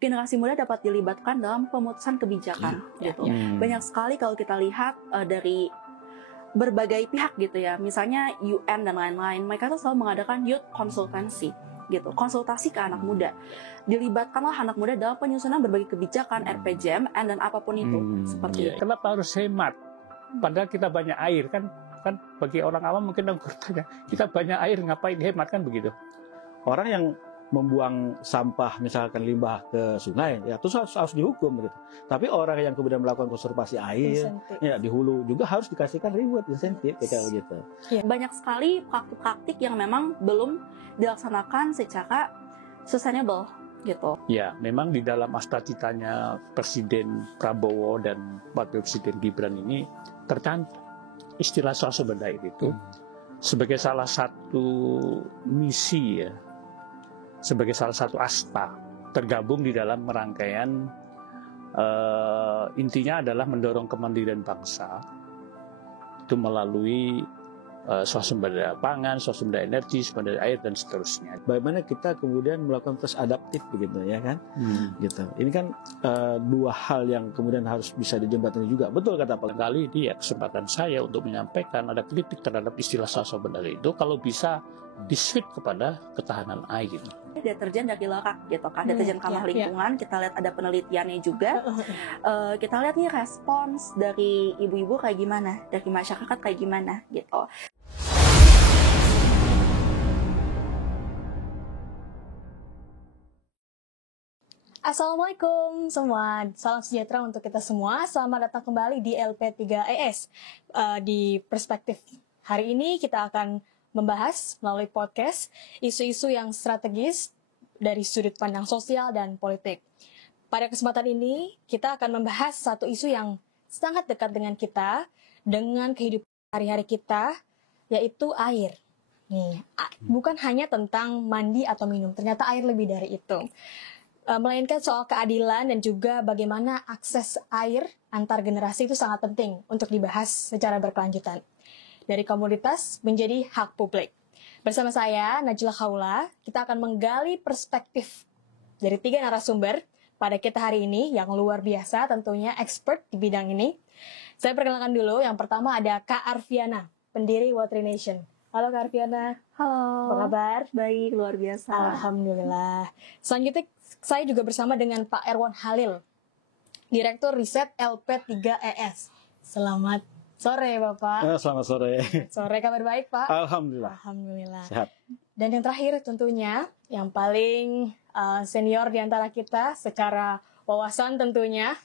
generasi muda dapat dilibatkan dalam pemutusan kebijakan gitu. Banyak sekali kalau kita lihat dari berbagai pihak gitu ya, misalnya UN dan lain-lain, mereka tuh selalu mengadakan youth consultancy gitu, konsultasi ke anak muda. Dilibatkanlah anak muda dalam penyusunan berbagai kebijakan RPJMN dan apapun itu seperti itu. Kenapa harus hemat? Padahal kita banyak air kan bagi orang awam mungkin bertanya, kita banyak air ngapain hemat kan begitu? Orang yang membuang sampah misalkan limbah ke sungai ya terus harus dihukum gitu. Tapi orang yang kemudian melakukan konservasi air ya di hulu juga harus dikasihkan reward insentif kayak begitu. Banyak sekali praktik-praktik yang memang belum dilaksanakan secara sustainable gitu. Ya, memang di dalam cita-citanya Presiden Prabowo dan Wakil Presiden Gibran ini tercantum istilah swasembada air itu sebagai salah satu misi ya, sebagai salah satu asta tergabung di dalam rangkaian intinya adalah mendorong kemandirian bangsa itu melalui swasembada pangan, swasembada energi, swasembada air dan seterusnya. Bagaimana kita kemudian melakukan proses adaptif begitu ya kan? Gitu. Ini kan dua hal yang kemudian harus bisa dijembatani juga. Betul kata Pak. Kali ini ya kesempatan saya untuk menyampaikan ada kritik terhadap istilah swasembada itu kalau bisa diswitch kepada ketahanan air. Deterjen dari lerak gitu kan, deterjen ramah lingkungan, kita lihat ada penelitiannya juga. Kita lihat nih respons dari ibu-ibu kayak gimana, dari masyarakat kayak gimana gitu. Assalamualaikum semua, salam sejahtera untuk kita semua. Selamat datang kembali di LP3ES. Di perspektif hari ini kita akan membahas melalui podcast isu-isu yang strategis dari sudut pandang sosial dan politik. Pada kesempatan ini, kita akan membahas satu isu yang sangat dekat dengan kita, dengan kehidupan hari-hari kita, yaitu air. Bukan hanya tentang mandi atau minum, ternyata air lebih dari itu. Melainkan soal keadilan dan juga bagaimana akses air antar generasi itu sangat penting untuk dibahas secara berkelanjutan. Dari komoditas menjadi hak publik. Bersama saya, Najla Khawla, kita akan menggali perspektif dari 3 narasumber pada kita hari ini yang luar biasa, tentunya expert di bidang ini. Saya perkenalkan dulu, yang pertama ada Kak Arfiana, pendiri Water Nation. Halo Kak Arfiana. Halo. Apa kabar? Baik, luar biasa. Alhamdulillah. Selanjutnya, saya juga bersama dengan Pak Erwan Halil, Direktur Riset LP3ES. Selamat sore, Bapak. Selamat sore. Sore, kabar baik, Pak? Alhamdulillah. Alhamdulillah. Sehat. Dan yang terakhir tentunya, yang paling senior di antara kita secara wawasan tentunya,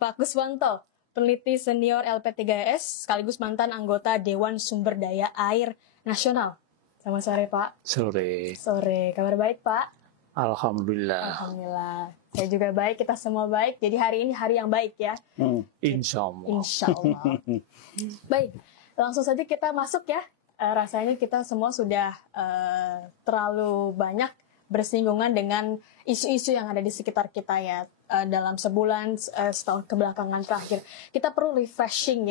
Pak Guswanto, peneliti senior LP3ES, sekaligus mantan anggota Dewan Sumber Daya Air Nasional. Selamat sore, Pak. Sore. Sore, kabar baik, Pak? Alhamdulillah. Alhamdulillah. Saya juga baik, kita semua baik. Jadi hari ini hari yang baik ya. Insya Allah. Insya Allah. Baik, langsung saja kita masuk ya. Rasanya kita semua sudah terlalu banyak bersinggungan dengan isu-isu yang ada di sekitar kita ya. Dalam sebulan, setahun kebelakangan terakhir. Kita perlu refreshing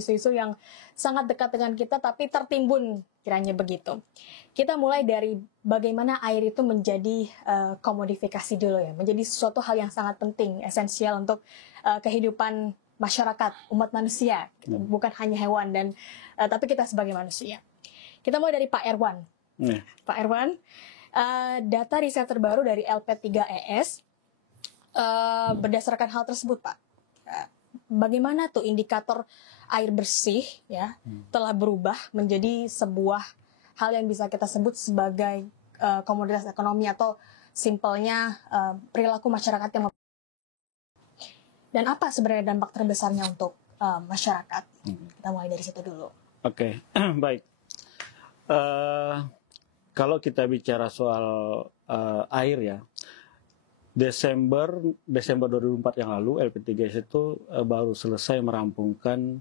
isu-isu yang sangat dekat dengan kita tapi tertimbun kiranya begitu. Kita mulai dari bagaimana air itu menjadi komodifikasi dulu ya. Menjadi sesuatu hal yang sangat penting, esensial untuk kehidupan masyarakat, umat manusia. Bukan hanya hewan, tapi kita sebagai manusia. Kita mulai dari Pak Erwan. Pak Erwan, data riset terbaru dari LP3ES berdasarkan hal tersebut, Pak. Bagaimana tuh indikator air bersih ya telah berubah menjadi sebuah hal yang bisa kita sebut sebagai komoditas ekonomi atau simpelnya perilaku masyarakat yang dan apa sebenarnya dampak terbesarnya untuk masyarakat? Kita mulai dari situ dulu. Oke, baik. Kalau kita bicara soal air ya, Desember 2004 yang lalu LP3ES itu baru selesai merampungkan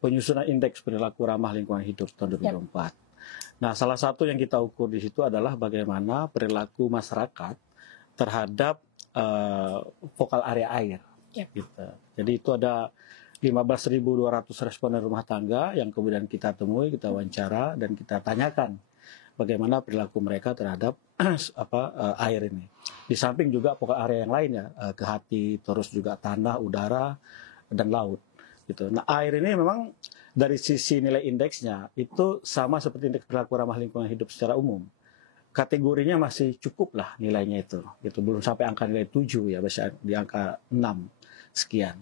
penyusunan indeks perilaku ramah lingkungan hidup tahun 2004. Nah, salah satu yang kita ukur di situ adalah bagaimana perilaku masyarakat terhadap vokal area air. Gitu. Jadi itu ada 15.200 responden rumah tangga yang kemudian kita temui, kita wawancara dan kita tanyakan bagaimana perilaku mereka terhadap air ini. Di samping juga pokok area yang lain ya, kehati, terus juga tanah, udara, dan laut. Gitu. Nah, air ini memang dari sisi nilai indeksnya itu sama seperti indeks perilaku ramah lingkungan hidup secara umum. Kategorinya masih cukup lah nilainya itu. Gitu. Belum sampai angka nilai 7 ya, masih di angka 6 sekian.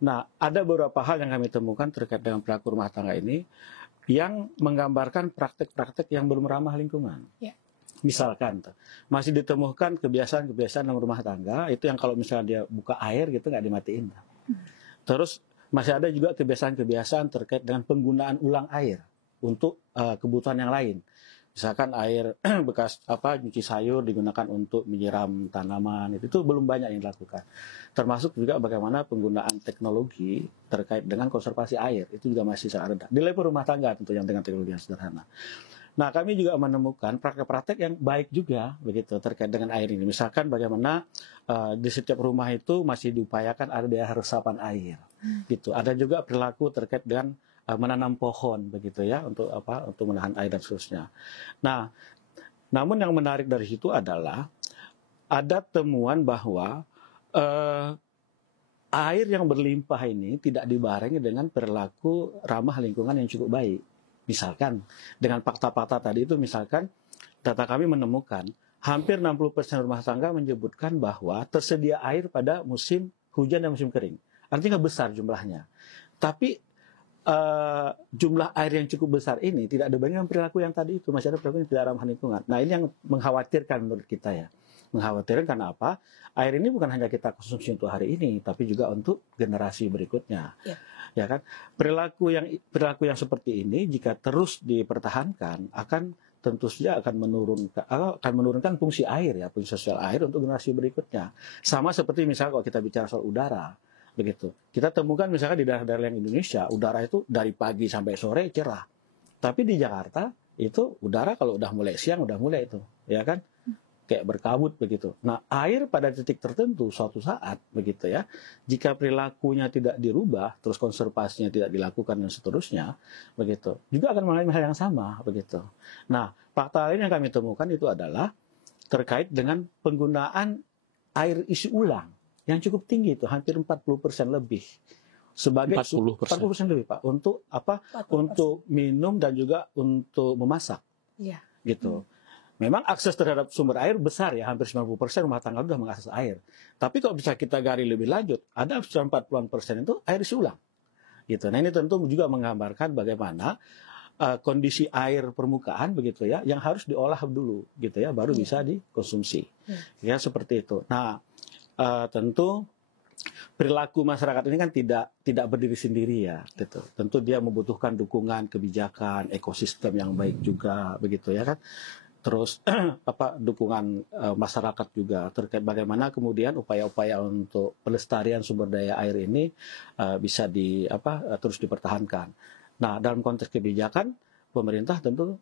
Nah, ada beberapa hal yang kami temukan terkait dengan perilaku rumah tangga ini yang menggambarkan praktek-praktek yang belum ramah lingkungan. Ya. Misalkan, masih ditemukan kebiasaan-kebiasaan dalam rumah tangga, itu yang kalau misalnya dia buka air gitu nggak dimatiin. Terus masih ada juga kebiasaan-kebiasaan terkait dengan penggunaan ulang air untuk kebutuhan yang lain. Misalkan air bekas nyuci sayur digunakan untuk menyiram tanaman, itu belum banyak yang dilakukan. Termasuk juga bagaimana penggunaan teknologi terkait dengan konservasi air, itu juga masih sangat rendah. Di level rumah tangga tentu yang dengan teknologi yang sederhana. Nah, kami juga menemukan praktek-praktek yang baik juga begitu terkait dengan air ini. Misalkan bagaimana di setiap rumah itu masih diupayakan ada daerah resapan air. Gitu. Ada juga perilaku terkait dengan menanam pohon begitu ya untuk menahan air dan seterusnya. Nah, namun yang menarik dari situ adalah ada temuan bahwa air yang berlimpah ini tidak dibarengi dengan perilaku ramah lingkungan yang cukup baik. Misalkan dengan fakta-fakta tadi itu, misalkan data kami menemukan hampir 60% rumah tangga menyebutkan bahwa tersedia air pada musim hujan dan musim kering. Artinya besar jumlahnya. Tapi jumlah air yang cukup besar ini tidak ada banding dengan perilaku yang tadi itu, masih ada perilaku yang tidak ramah lingkungan. Nah, ini yang mengkhawatirkan menurut kita ya. Mengkhawatirkan karena apa? Air ini bukan hanya kita konsumsi untuk hari ini, tapi juga untuk generasi berikutnya. Ya kan? Perilaku yang seperti ini jika terus dipertahankan tentu saja akan menurunkan fungsi air ya, fungsi sosial air untuk generasi berikutnya. Sama seperti misalnya kalau kita bicara soal udara. Begitu. Kita temukan misalkan di daerah-daerah Indonesia, udara itu dari pagi sampai sore cerah. Tapi di Jakarta itu udara kalau udah mulai siang udah mulai itu, ya kan? Kayak berkabut begitu. Nah, air pada titik tertentu suatu saat begitu ya. Jika perilakunya tidak dirubah, terus konservasinya tidak dilakukan dan seterusnya, begitu. Juga akan mengalami hal yang sama begitu. Nah, fakta lain yang kami temukan itu adalah terkait dengan penggunaan air isi ulang yang cukup tinggi itu, hampir 40% lebih. Sebagai 40% lebih, Pak. Untuk apa? 40%. Untuk minum dan juga untuk memasak. Iya. Gitu. Memang akses terhadap sumber air besar ya, hampir 90% rumah tangga sudah mengakses air. Tapi kalau bisa kita gali lebih lanjut, ada 40% itu air isi ulang. Gitu. Nah, ini tentu juga menggambarkan bagaimana kondisi air permukaan begitu ya, yang harus diolah dulu gitu ya, baru bisa dikonsumsi. Ya, seperti itu. Nah, tentu perilaku masyarakat ini kan tidak berdiri sendiri ya, gitu. Tentu dia membutuhkan dukungan kebijakan, ekosistem yang baik juga, begitu ya kan. Terus dukungan masyarakat juga terkait bagaimana kemudian upaya-upaya untuk pelestarian sumber daya air ini bisa terus dipertahankan. Nah, dalam konteks kebijakan, pemerintah tentu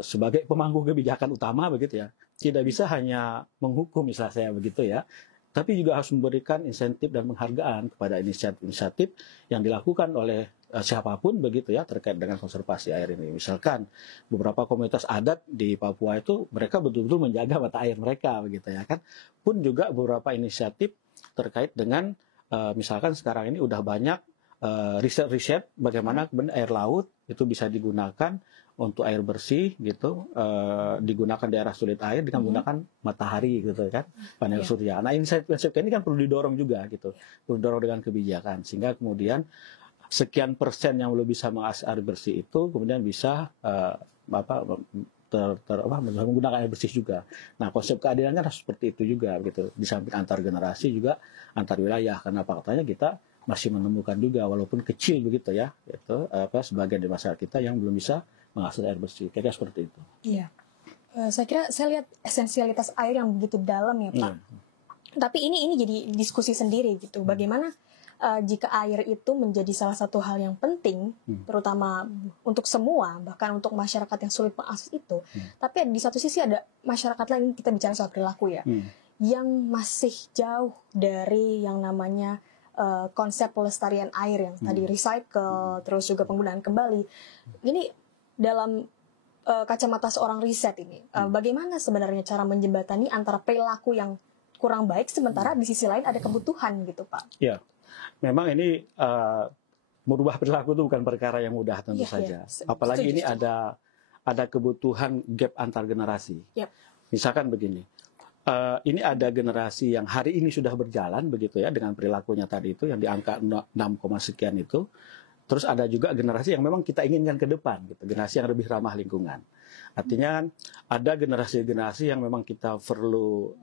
sebagai pemangku kebijakan utama begitu ya, tidak bisa hanya menghukum misalnya saya begitu ya. Tapi juga harus memberikan insentif dan penghargaan kepada inisiatif-inisiatif yang dilakukan oleh siapapun begitu ya terkait dengan konservasi air ini. Misalkan beberapa komunitas adat di Papua itu mereka betul-betul menjaga mata air mereka begitu ya kan. Pun juga beberapa inisiatif terkait dengan misalkan sekarang ini udah banyak riset-riset bagaimana kemudian air laut itu bisa digunakan untuk air bersih gitu, digunakan daerah sulit air dengan menggunakan matahari gitu kan, panel surya. Nah, inisiatif ini kan perlu didorong juga gitu, perlu didorong dengan kebijakan sehingga kemudian sekian persen yang belum bisa mengakses air bersih itu kemudian bisa menggunakan air bersih juga. Nah, konsep keadilan kan harus seperti itu juga gitu, di samping antar generasi juga antar wilayah, karena faktanya kita masih menemukan juga walaupun kecil begitu ya, itu sebagian dari masyarakat kita yang belum bisa mengakses air bersih. Kira-kira seperti itu. Iya. Saya lihat esensialitas air yang begitu dalam ya, Pak. Tapi ini jadi diskusi sendiri gitu. Bagaimana jika air itu menjadi salah satu hal yang penting, terutama untuk semua, bahkan untuk masyarakat yang sulit mengakses itu. Tapi di satu sisi ada masyarakat lain, kita bicara soal perilaku ya, yang masih jauh dari yang namanya konsep pelestarian air yang tadi recycle, terus juga penggunaan kembali. Ini dalam kacamata seorang riset ini, bagaimana sebenarnya cara menjembatani antara perilaku yang kurang baik sementara di sisi lain ada kebutuhan gitu Pak? Ya, memang ini merubah perilaku itu bukan perkara yang mudah tentu saja. Apalagi ini ada kebutuhan gap antar generasi. Yep. Misalkan begini, ini ada generasi yang hari ini sudah berjalan begitu ya dengan perilakunya tadi itu yang di angka 6, sekian itu. Terus ada juga generasi yang memang kita inginkan ke depan, gitu, generasi yang lebih ramah lingkungan. Artinya ada generasi-generasi yang memang kita perlu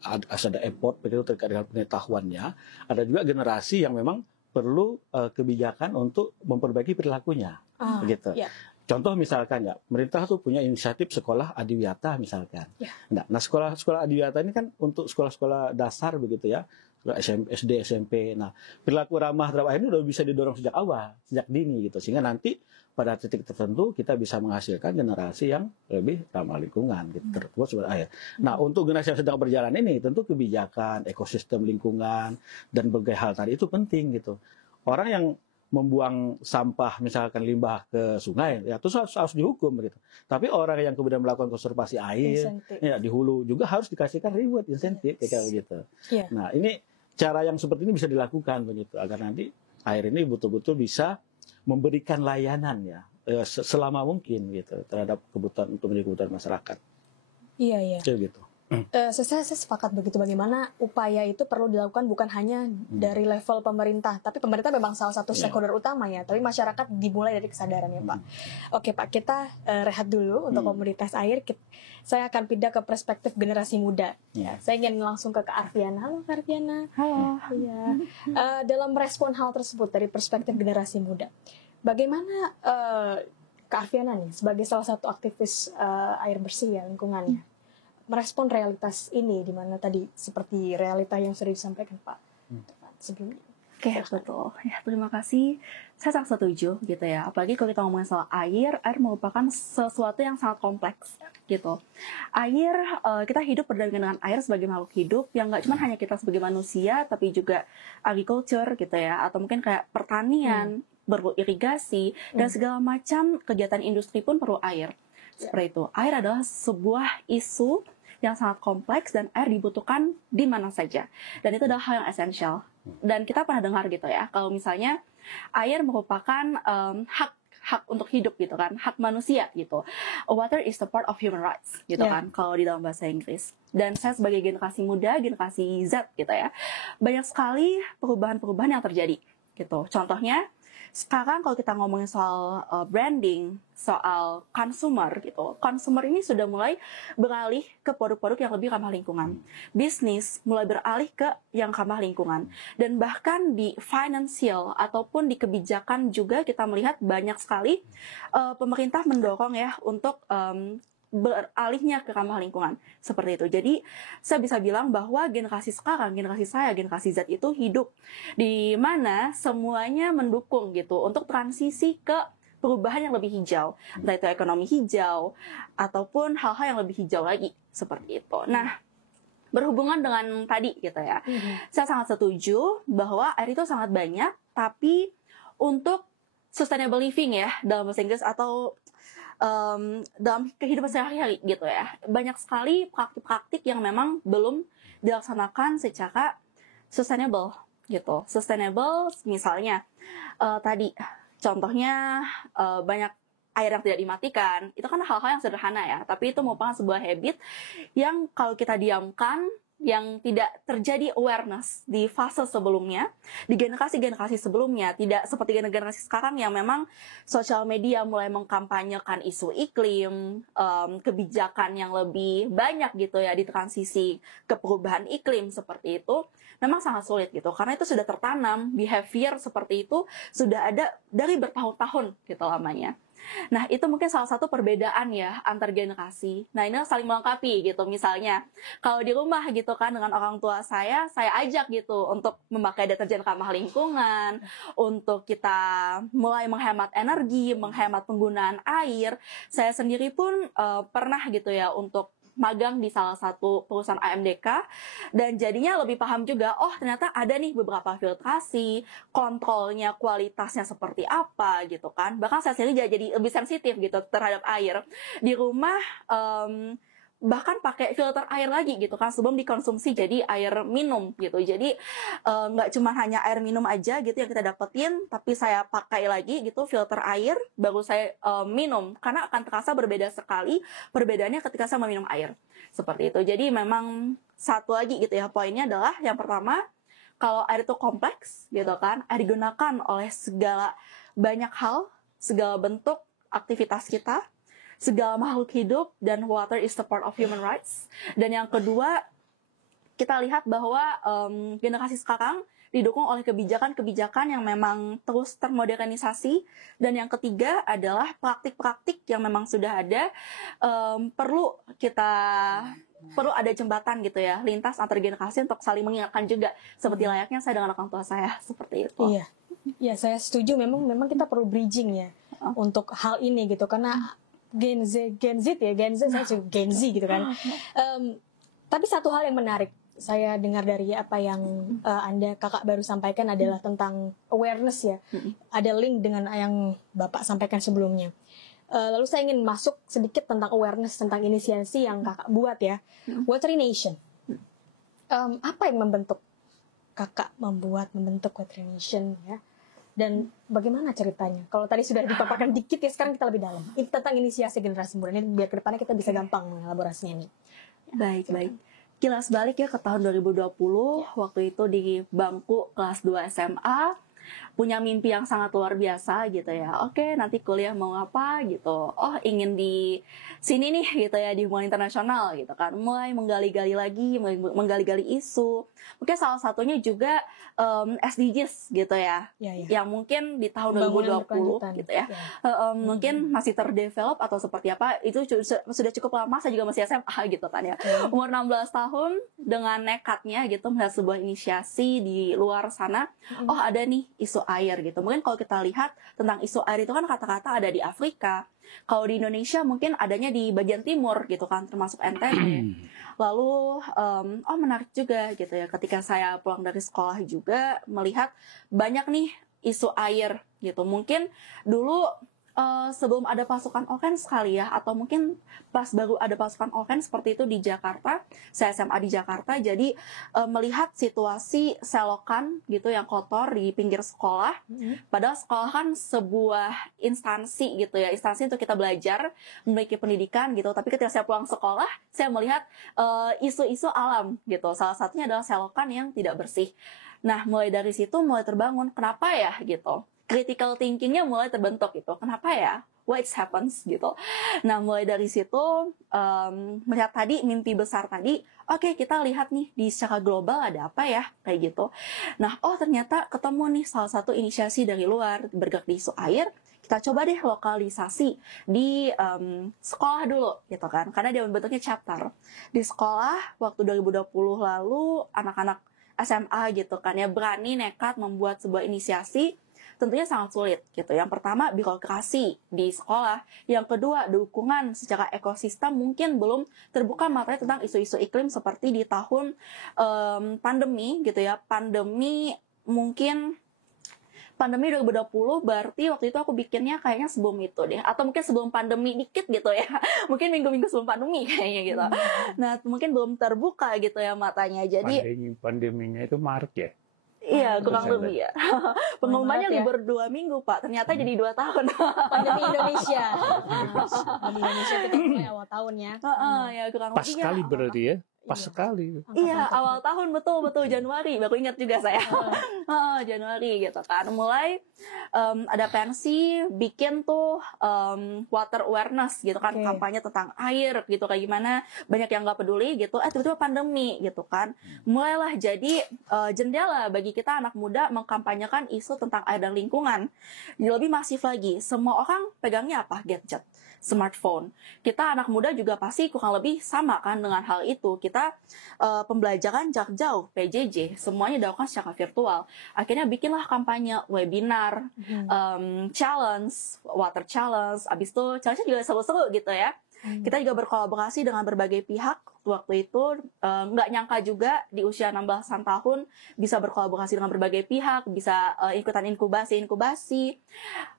ada effort begitu terkait dengan pengetahuannya. Ada juga generasi yang memang perlu kebijakan untuk memperbaiki perilakunya, begitu. Yeah. Contoh misalkan ya, pemerintah tuh punya inisiatif sekolah adiwiyata misalkan. Yeah. Nah sekolah adiwiyata ini kan untuk sekolah-sekolah dasar begitu ya. SD, SMP. Nah, perilaku ramah terhadap air ini udah bisa didorong sejak awal, sejak dini gitu. Sehingga nanti pada titik tertentu kita bisa menghasilkan generasi yang lebih ramah lingkungan gitu, terutama sumber air. Nah, untuk generasi yang sedang berjalan ini tentu kebijakan, ekosistem lingkungan dan berbagai hal tadi itu penting gitu. Orang yang membuang sampah misalkan limbah ke sungai ya terus harus dihukum gitu. Tapi orang yang kemudian melakukan konservasi air ya di hulu juga harus dikasihkan reward insentif kayak gitu. Yeah. Nah, ini cara yang seperti ini bisa dilakukan begitu agar nanti air ini betul-betul bisa memberikan layanan ya selama mungkin gitu terhadap kebutuhan untuk menjadi kebutuhan masyarakat. Iya. Kayak gitu. Saya sepakat begitu, bagaimana upaya itu perlu dilakukan bukan hanya dari level pemerintah, tapi pemerintah memang salah satu stakeholder utama ya, tapi masyarakat dimulai dari kesadaran ya Pak. Oke Pak, kita rehat dulu untuk komunitas air. Saya akan pindah ke perspektif generasi muda. Saya ingin langsung ke Kak Arfiana. Halo Kak Arfiana. Halo. Ya. Dalam respon hal tersebut dari perspektif generasi muda, bagaimana Kak Arfiana nih sebagai salah satu aktivis air bersih ya lingkungannya merespon realitas ini, di mana tadi seperti realita yang sudah disampaikan Pak sebelumnya. Oke, betul. Ya, terima kasih. Saya sangat setuju gitu ya. Apalagi kalau kita ngomongin soal air merupakan sesuatu yang sangat kompleks gitu. Air, kita hidup berdampingan dengan air sebagai makhluk hidup yang nggak cuma hanya kita sebagai manusia, tapi juga agriculture gitu ya, atau mungkin kayak pertanian, beririgasi, dan segala macam kegiatan industri pun perlu air. Seperti itu. Air adalah sebuah isu yang sangat kompleks dan air dibutuhkan di mana saja. Dan itu adalah hal yang esensial. Dan kita pernah dengar gitu ya, kalau misalnya air merupakan hak untuk hidup gitu kan, hak manusia gitu. Water is the part of human rights gitu kan, kalau di dalam bahasa Inggris. Dan saya sebagai generasi muda, generasi Z gitu ya, banyak sekali perubahan-perubahan yang terjadi gitu. Contohnya, sekarang kalau kita ngomongin soal branding, soal consumer gitu, consumer ini sudah mulai beralih ke produk-produk yang lebih ramah lingkungan. Bisnis mulai beralih ke yang ramah lingkungan. Dan bahkan di financial ataupun di kebijakan juga kita melihat banyak sekali pemerintah mendorong ya untuk beralihnya ke ramah lingkungan seperti itu. Jadi saya bisa bilang bahwa generasi sekarang, generasi saya, generasi Z itu hidup di mana semuanya mendukung gitu untuk transisi ke perubahan yang lebih hijau, entah itu ekonomi hijau ataupun hal-hal yang lebih hijau lagi seperti itu. Nah, berhubungan dengan tadi gitu ya, saya sangat setuju bahwa air itu sangat banyak, tapi untuk sustainable living ya dalam bahasa Inggris atau dalam kehidupan sehari-hari gitu ya, banyak sekali praktik-praktik yang memang belum dilaksanakan secara sustainable gitu. Sustainable misalnya tadi contohnya banyak air yang tidak dimatikan, itu kan hal-hal yang sederhana ya, tapi itu merupakan sebuah habit yang kalau kita diamkan, yang tidak terjadi awareness di fase sebelumnya, di generasi-generasi sebelumnya, tidak seperti generasi sekarang yang memang sosial media mulai mengkampanyekan isu iklim, kebijakan yang lebih banyak gitu ya di transisi ke perubahan iklim seperti itu, memang sangat sulit gitu, karena itu sudah tertanam, behavior seperti itu sudah ada dari bertahun-tahun gitu lamanya. Nah, itu mungkin salah satu perbedaan ya antar generasi. Nah, ini saling melengkapi gitu. Misalnya, kalau di rumah gitu kan dengan orang tua saya ajak gitu untuk memakai deterjen ramah lingkungan, untuk kita mulai menghemat energi, menghemat penggunaan air. Saya sendiri pun pernah gitu ya untuk magang di salah satu perusahaan AMDK, dan jadinya lebih paham juga, oh ternyata ada nih beberapa filtrasi, kontrolnya kualitasnya seperti apa gitu kan. Bahkan saya sendiri jadi lebih sensitif gitu terhadap air. Di rumah bahkan pakai filter air lagi gitu kan sebelum dikonsumsi jadi air minum gitu. Jadi nggak cuma hanya air minum aja gitu yang kita dapetin, tapi saya pakai lagi gitu filter air baru saya minum, karena akan terasa berbeda sekali perbedaannya ketika saya meminum air seperti itu. Jadi memang satu lagi gitu ya, poinnya adalah yang pertama, kalau air itu kompleks gitu kan, air digunakan oleh segala banyak hal, segala bentuk aktivitas kita, segala makhluk hidup, dan water is the part of human rights. Dan yang kedua, kita lihat bahwa generasi sekarang didukung oleh kebijakan-kebijakan yang memang terus termodernisasi. Dan yang ketiga adalah praktik-praktik yang memang sudah ada, perlu ada jembatan gitu ya, lintas antar generasi untuk saling mengingatkan juga, seperti layaknya saya dengan orang tua saya, seperti itu. Iya, ya saya setuju. Memang kita perlu bridging ya untuk hal ini gitu, karena Gen Z saya juga Gen Z gitu kan. Tapi satu hal yang menarik saya dengar dari apa yang Anda kakak baru sampaikan adalah tentang awareness ya. Ada link dengan yang Bapak sampaikan sebelumnya. Lalu saya ingin masuk sedikit tentang awareness, tentang inisiasi yang kakak buat ya. Water Nation. Apa yang membentuk kakak membentuk Water Nation ya? Dan bagaimana ceritanya? Kalau tadi sudah dipaparkan dikit ya, sekarang kita lebih dalam. Ini tentang inisiasi generasi muda. Ini biar kedepannya kita bisa gampang mengelaborasinya nih. Baik. Kilas balik ya ke tahun 2020, waktu itu di bangku kelas 2 SMA, punya mimpi yang sangat luar biasa gitu ya. Oke, nanti kuliah mau apa gitu. Oh, ingin di sini nih gitu ya, di hubungan internasional gitu kan. Mulai menggali-gali lagi, menggali-gali isu. Mungkin salah satunya juga SDGs gitu ya. Yang mungkin di tahun 2020 gitu ya. Mungkin masih terdevelop atau seperti apa, itu sudah cukup lama, saya juga masih SMA gitu kan ya. Umur 16 tahun dengan nekatnya gitu melihat sebuah inisiasi di luar sana. Oh, ada nih isu air gitu. Mungkin kalau kita lihat tentang isu air itu kan kata-kata ada di Afrika. Kalau di Indonesia mungkin adanya di bagian timur gitu kan, termasuk NTB. Lalu menarik juga gitu ya, ketika saya pulang dari sekolah juga melihat banyak nih isu air gitu. Mungkin dulu sebelum ada pasukan Oken sekali ya, atau mungkin pas baru ada pasukan Oken seperti itu di Jakarta, saya SMA di Jakarta, jadi melihat situasi selokan gitu yang kotor di pinggir sekolah. Padahal sekolah kan sebuah instansi gitu ya, instansi untuk kita belajar, memiliki pendidikan gitu. Tapi ketika saya pulang sekolah, saya melihat isu-isu alam gitu. Salah satunya adalah selokan yang tidak bersih. Nah, mulai dari situ mulai terbangun, kenapa ya gitu. Critical thinking-nya mulai terbentuk gitu. Kenapa ya? Why it happens gitu. Nah, mulai dari situ melihat tadi mimpi besar tadi, oke, kita lihat nih di secara global ada apa ya kayak gitu. Nah, ternyata ketemu nih salah satu inisiasi dari luar bergerak di isu air. Kita coba deh lokalisasi di sekolah dulu gitu kan. Karena dia bentuknya chapter. Di sekolah waktu 2020 lalu anak-anak SMA gitu kan ya berani nekat membuat sebuah inisiasi. Tentunya sangat sulit gitu. Yang pertama, birokrasi di sekolah. Yang kedua, dukungan secara ekosistem mungkin belum terbuka materi tentang isu-isu iklim seperti di tahun pandemi gitu ya. Pandemi 2020 berarti waktu itu aku bikinnya kayaknya sebelum itu deh. Atau mungkin sebelum pandemi dikit gitu ya. Mungkin minggu-minggu sebelum pandemi kayaknya gitu. Nah, mungkin belum terbuka gitu ya matanya. Jadi pandeminya itu Maret ya? Iya, kurang lebih ya. Pengumumannya libur 2 minggu, Pak. Ternyata jadi 2 tahun. Pandemi Indonesia. Di Indonesia kita mulai awal tahun ya. Ya kurang pas lebih. sekali berarti ya. Pas sekali. Iya, awal tahun betul Januari. Baru ingat juga saya. Januari gitu kan. Mulai ada pensi bikin tuh water awareness gitu kan, kampanye tentang air gitu kayak gimana. Banyak yang nggak peduli gitu. Tiba-tiba pandemi gitu kan. Mulailah jadi jendela bagi kita anak muda mengkampanyekan isu tentang air dan lingkungan. Jadi lebih masif lagi. Semua orang pegangnya apa? Gadget, smartphone. Kita anak muda juga pasti kurang lebih sama kan dengan hal itu. Kita pembelajaran jarak jauh, PJJ, semuanya dilakukan secara virtual. Akhirnya bikinlah kampanye, webinar, challenge, water challenge. Abis itu challenge juga seru-seru gitu ya. Kita juga berkolaborasi dengan berbagai pihak. Waktu itu nggak nyangka juga di usia 16 tahun bisa berkolaborasi dengan berbagai pihak, bisa ikutan inkubasi.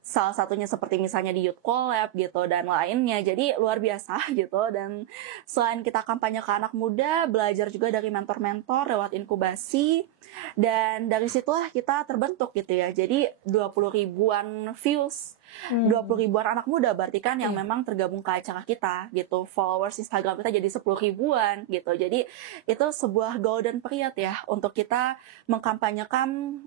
Salah satunya seperti misalnya di Youth Collab gitu dan lainnya. Jadi luar biasa gitu. Dan selain kita kampanye ke anak muda, belajar juga dari mentor-mentor lewat inkubasi. Dan dari situlah kita terbentuk gitu ya. Jadi 20 ribuan views, 20 ribuan anak muda berarti kan yang memang tergabung ke acara kita gitu. Followers Instagram kita jadi 10 ribuan gitu. Jadi itu sebuah golden period ya untuk kita mengkampanyekan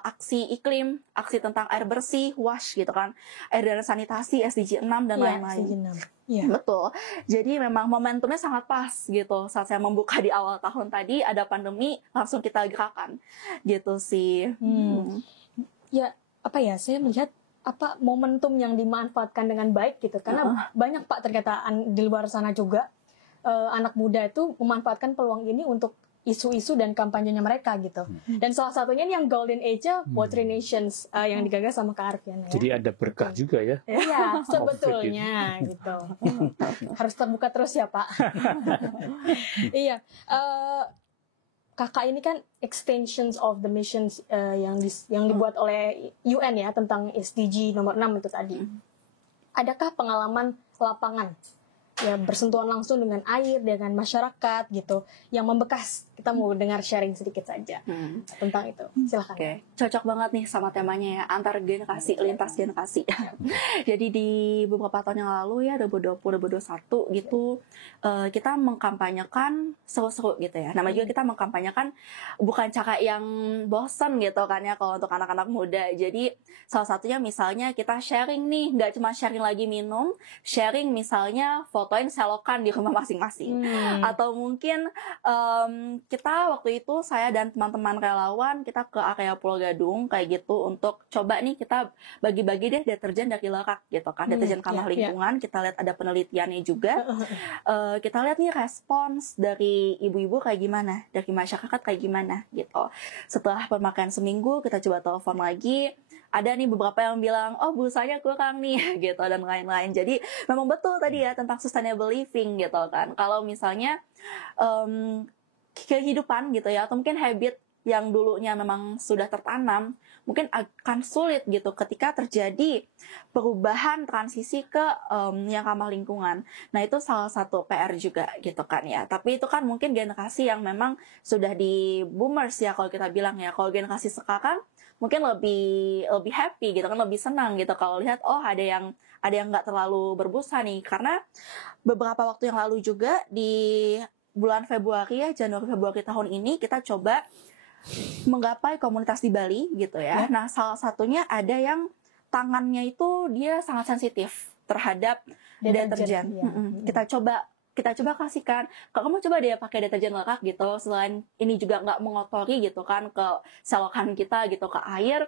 aksi iklim, aksi tentang air bersih, WASH gitu kan, air dan sanitasi, SDG 6 dan lain-lain. Betul. Jadi memang momentumnya sangat pas gitu. Saat saya membuka di awal tahun tadi ada pandemi, langsung kita gerakan gitu sih. Ya, apa ya? Saya melihat momentum yang dimanfaatkan dengan baik gitu. Karena banyak Pak ternyata di luar sana juga anak muda itu memanfaatkan peluang ini untuk isu-isu dan kampanyenya mereka gitu. Dan salah satunya yang Golden Age-nya Water Nations yang digagas sama Kak Arfian. Jadi ada berkah juga ya. Iya, sebetulnya gitu. Harus terbuka terus ya Pak. Iya. Kakak ini kan extensions of the missions yang dibuat oleh UN ya tentang SDG nomor 6 itu tadi. Adakah pengalaman lapangan ya bersentuhan langsung dengan air, dengan masyarakat gitu yang membekas? Kita mau dengar sharing sedikit saja tentang itu. Silakan. Oke, cocok banget nih sama temanya ya, antar generasi, lintas generasi. Jadi di beberapa tahun yang lalu ya 2020-2021 gitu kita mengkampanyekan seru-seru gitu ya. Namanya juga kita mengkampanyekan bukan cara yang bosan gitu kan ya kalau untuk anak-anak muda. Jadi salah satunya misalnya kita sharing nih, nggak cuma sharing lagi minum, sharing misalnya fotoin selokan di rumah masing-masing. Atau mungkin kita waktu itu saya dan teman-teman relawan kita ke area Pulau Gadung kayak gitu untuk coba nih kita bagi-bagi deh deterjen dari lerak gitu kan, deterjen ramah lingkungan. Kita lihat ada penelitiannya juga. Kita lihat nih respons dari ibu-ibu kayak gimana, dari masyarakat kayak gimana gitu. Setelah pemakaian seminggu kita coba telepon lagi, ada nih beberapa yang bilang oh busanya kurang nih gitu dan lain-lain. Jadi memang betul tadi ya tentang sustainable living gitu kan. Kalau misalnya kehidupan gitu ya, atau mungkin habit yang dulunya memang sudah tertanam mungkin akan sulit gitu ketika terjadi perubahan transisi ke yang ramah lingkungan. Nah itu salah satu PR juga gitu kan ya. Tapi itu kan mungkin generasi yang memang sudah di boomers ya kalau kita bilang ya. Kalau generasi sekarang mungkin lebih happy gitu kan, lebih senang gitu kalau lihat oh ada yang nggak terlalu berbusa nih. Karena beberapa waktu yang lalu juga di bulan Februari ya, Januari-Februari tahun ini kita coba menggapai komunitas di Bali gitu ya. Nah salah satunya ada yang tangannya itu dia sangat sensitif terhadap deterjen. Kita coba kasihkan, kamu coba deh pakai deterjen lerak gitu. Selain ini juga nggak mengotori gitu kan ke selokan kita gitu, ke air.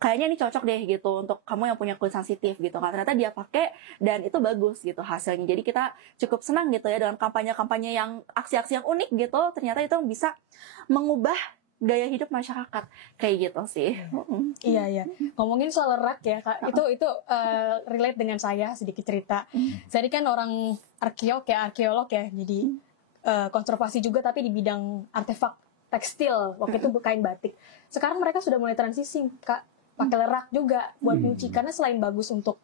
Kayaknya ini cocok deh gitu untuk kamu yang punya kulit sensitif gitu kan. Ternyata dia pakai dan itu bagus gitu hasilnya. Jadi kita cukup senang gitu ya dengan kampanye-kampanye yang aksi-aksi yang unik gitu. Ternyata itu bisa mengubah gaya hidup masyarakat kayak gitu sih. Iya. Ngomongin soal lerak ya Kak, itu relate dengan saya sedikit cerita. Saya kan orang arkeolog ya, jadi konservasi juga tapi di bidang artefak tekstil. Waktu itu kain batik. Sekarang mereka sudah mulai transisi Kak, pakai lerak juga buat nyuci karena selain bagus untuk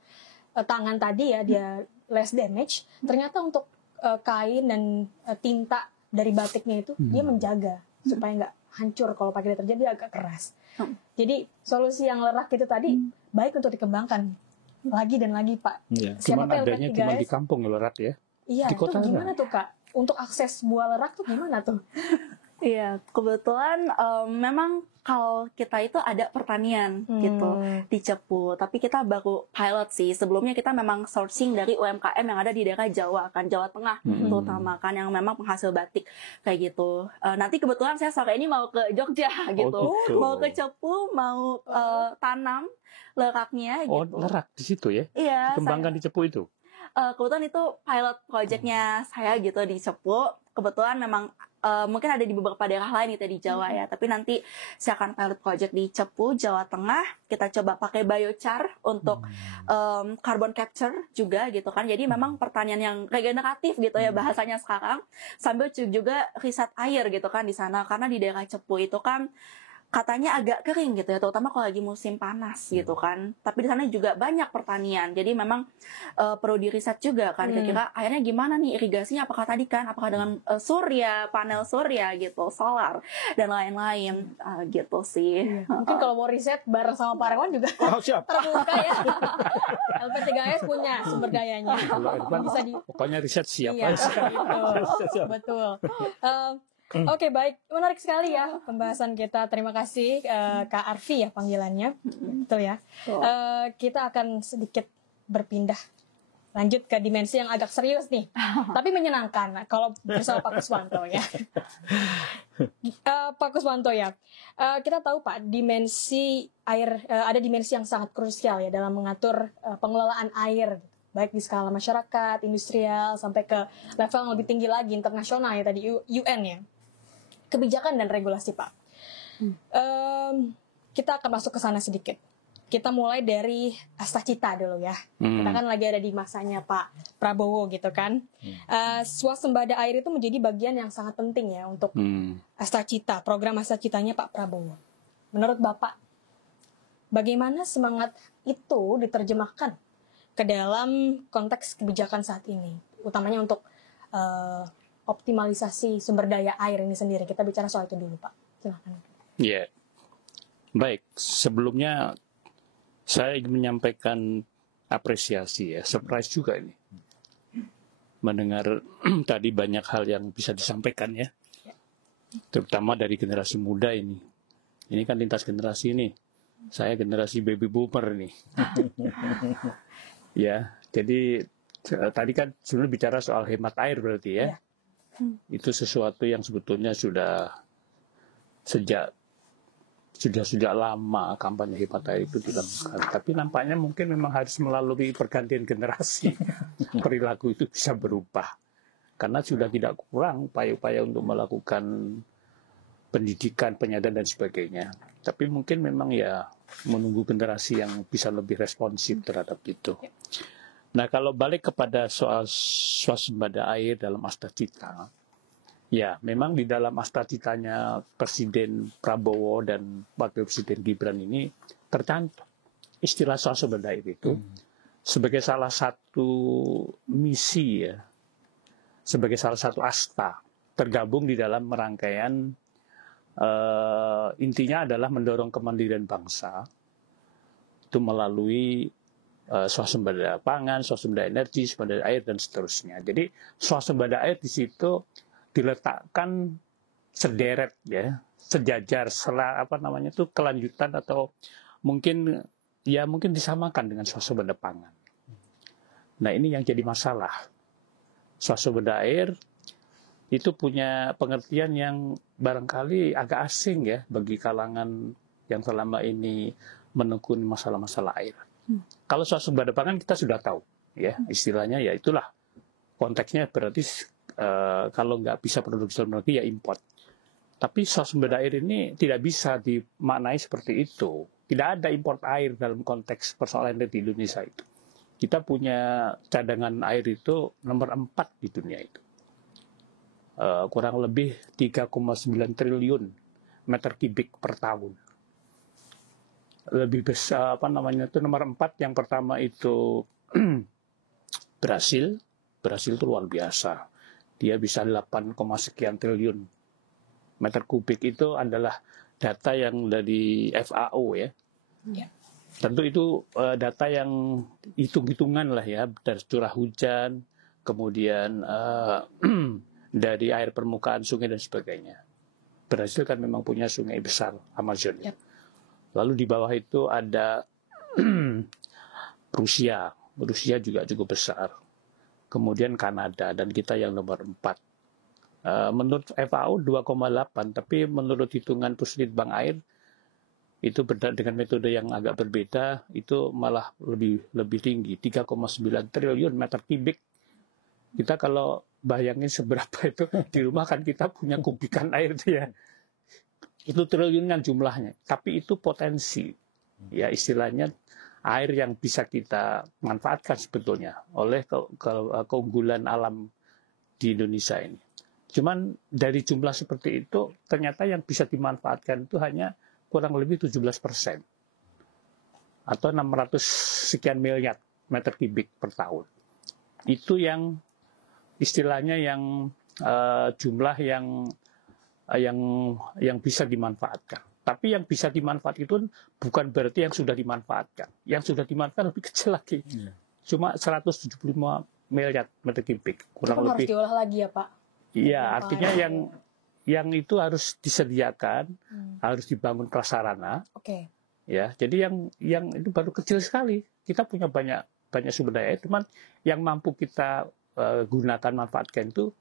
tangan tadi ya dia less damage, ternyata untuk kain dan tinta dari batiknya itu dia menjaga supaya nggak hancur. Kalau pakai deterjen dia agak keras. Jadi solusi yang lerak itu tadi baik untuk dikembangkan lagi dan lagi Pak. Cuman adanya cuma di kampung lerak ya. Iya, itu gimana tuh Kak? Untuk akses buah lerak tuh gimana tuh? Iya, kebetulan memang kalau kita itu ada pertanian gitu di Cepu, tapi kita baru pilot sih. Sebelumnya kita memang sourcing dari UMKM yang ada di daerah Jawa kan, Jawa Tengah terutama kan, yang memang penghasil batik kayak gitu. Nanti kebetulan saya sore ini mau ke Jogja gitu, mau ke Cepu, mau tanam leraknya gitu. Oh, lerak di situ ya? Iya. Kembangkan di Cepu itu? Kebetulan itu pilot projectnya saya gitu di Cepu. Kebetulan memang mungkin ada di beberapa daerah lain gitu di Jawa ya, tapi nanti saya akan pilot project di Cepu, Jawa Tengah. Kita coba pakai biochar untuk carbon capture juga gitu kan. Jadi memang pertanian yang regeneratif gitu ya bahasanya sekarang, sambil juga riset air gitu kan di sana, karena di daerah Cepu itu kan katanya agak kering gitu ya, terutama kalau lagi musim panas gitu kan. Tapi di sana juga banyak pertanian, jadi memang perlu diriset juga kan. Kira-kira akhirnya gimana nih irigasinya? Apakah tadi kan, apakah dengan surya, panel surya gitu, solar dan lain-lain gitu sih. Mungkin kalau mau riset bareng sama Pak Rewan juga siap. terbuka ya. LP3S punya sumber dayanya. Bisa di Pokoknya riset siap. Iya, gitu. Betul. Oke, baik, menarik sekali ya pembahasan kita. Terima kasih Kak Arfi ya panggilannya, betul ya. Kita akan sedikit berpindah lanjut ke dimensi yang agak serius nih, tapi menyenangkan kalau bersama Pak Kuswanto ya. Pak Kuswanto ya, kita tahu Pak, dimensi air ada dimensi yang sangat krusial ya dalam mengatur pengelolaan air, baik di skala masyarakat, industrial, sampai ke level yang lebih tinggi lagi internasional ya tadi UN ya. Kebijakan dan regulasi Pak. Kita akan masuk ke sana sedikit. Kita mulai dari Astacita dulu ya. Kita kan lagi ada di masanya Pak Prabowo gitu kan. Swasembada air itu menjadi bagian yang sangat penting ya untuk Astacita, program Astacitanya Pak Prabowo. Menurut Bapak, bagaimana semangat itu diterjemahkan ke dalam konteks kebijakan saat ini, utamanya untuk optimalisasi sumber daya air ini sendiri? Kita bicara soal itu dulu, Pak. Silakan. Ya, baik. Sebelumnya saya ingin menyampaikan apresiasi ya, surprise juga ini. Mendengar tadi banyak hal yang bisa disampaikan ya, terutama dari generasi muda ini. Ini kan lintas generasi nih. Saya generasi baby boomer nih. Ya, jadi tadi kan sebenarnya bicara soal hemat air berarti ya. Itu sesuatu yang sebetulnya sudah sejak lama kampanye hemat air itu dilakukan. Tapi nampaknya mungkin memang harus melalui pergantian generasi. Perilaku itu bisa berubah. Karena sudah tidak kurang upaya-upaya untuk melakukan pendidikan, penyadaran dan sebagainya. Tapi mungkin memang ya menunggu generasi yang bisa lebih responsif terhadap itu. Nah, kalau balik kepada soal swasembada air dalam Astacita, ya memang di dalam Astacitanya Presiden Prabowo dan Wakil Presiden Gibran ini tercantum istilah swasembada air itu sebagai salah satu misi ya, sebagai salah satu asta tergabung di dalam rangkaian intinya adalah mendorong kemandirian bangsa itu melalui swasembada pangan, swasembada energi, swasembada air dan seterusnya. Jadi swasembada air di situ diletakkan sederet ya, sejajar, kelanjutan atau mungkin disamakan dengan swasembada pangan. Nah, ini yang jadi masalah. Swasembada air itu punya pengertian yang barangkali agak asing ya bagi kalangan yang selama ini menekuni masalah-masalah air. Kalau swasembada pangan kita sudah tahu, ya istilahnya ya itulah konteksnya berarti kalau nggak bisa produksi dalam negeri ya import. Tapi swasembada air ini tidak bisa dimaknai seperti itu. Tidak ada import air dalam konteks persoalan di Indonesia itu. Kita punya cadangan air itu nomor 4 di dunia itu. Kurang lebih 3,9 triliun meter kubik per tahun. Lebih besar itu nomor 4, yang pertama itu Brasil itu luar biasa, dia bisa 8, sekian triliun meter kubik. Itu adalah data yang dari FAO ya. Tentu itu data yang hitung-hitungan lah ya, dari curah hujan, kemudian dari air permukaan sungai dan sebagainya. Brasil kan memang punya sungai besar, Amazon. Lalu di bawah itu ada Rusia juga cukup besar. Kemudian Kanada, dan kita yang nomor 4. Menurut FAO 2,8, tapi menurut hitungan Puslitbang Air itu dengan metode yang agak berbeda, itu malah lebih tinggi, 3,9 triliun meter kubik. Kita kalau bayangin seberapa itu di rumah kan kita punya kubikan air itu ya. Itu triliunan jumlahnya. Tapi itu potensi. Ya istilahnya air yang bisa kita manfaatkan sebetulnya oleh keunggulan alam di Indonesia ini. Cuman dari jumlah seperti itu ternyata yang bisa dimanfaatkan itu hanya kurang lebih 17% atau 600 sekian miliar meter kubik per tahun. Itu yang istilahnya yang jumlah yang bisa dimanfaatkan. Tapi yang bisa dimanfaatkan itu bukan berarti yang sudah dimanfaatkan. Yang sudah dimanfaatkan lebih kecil lagi. Cuma 175 miliar meter kubik kurang lebih. Harus diolah lagi ya Pak? Iya, artinya yang itu harus disediakan, harus dibangun prasarana. Oke. Ya, jadi yang itu baru kecil sekali. Kita punya banyak sumber daya, cuman yang mampu kita gunakan manfaatkan itu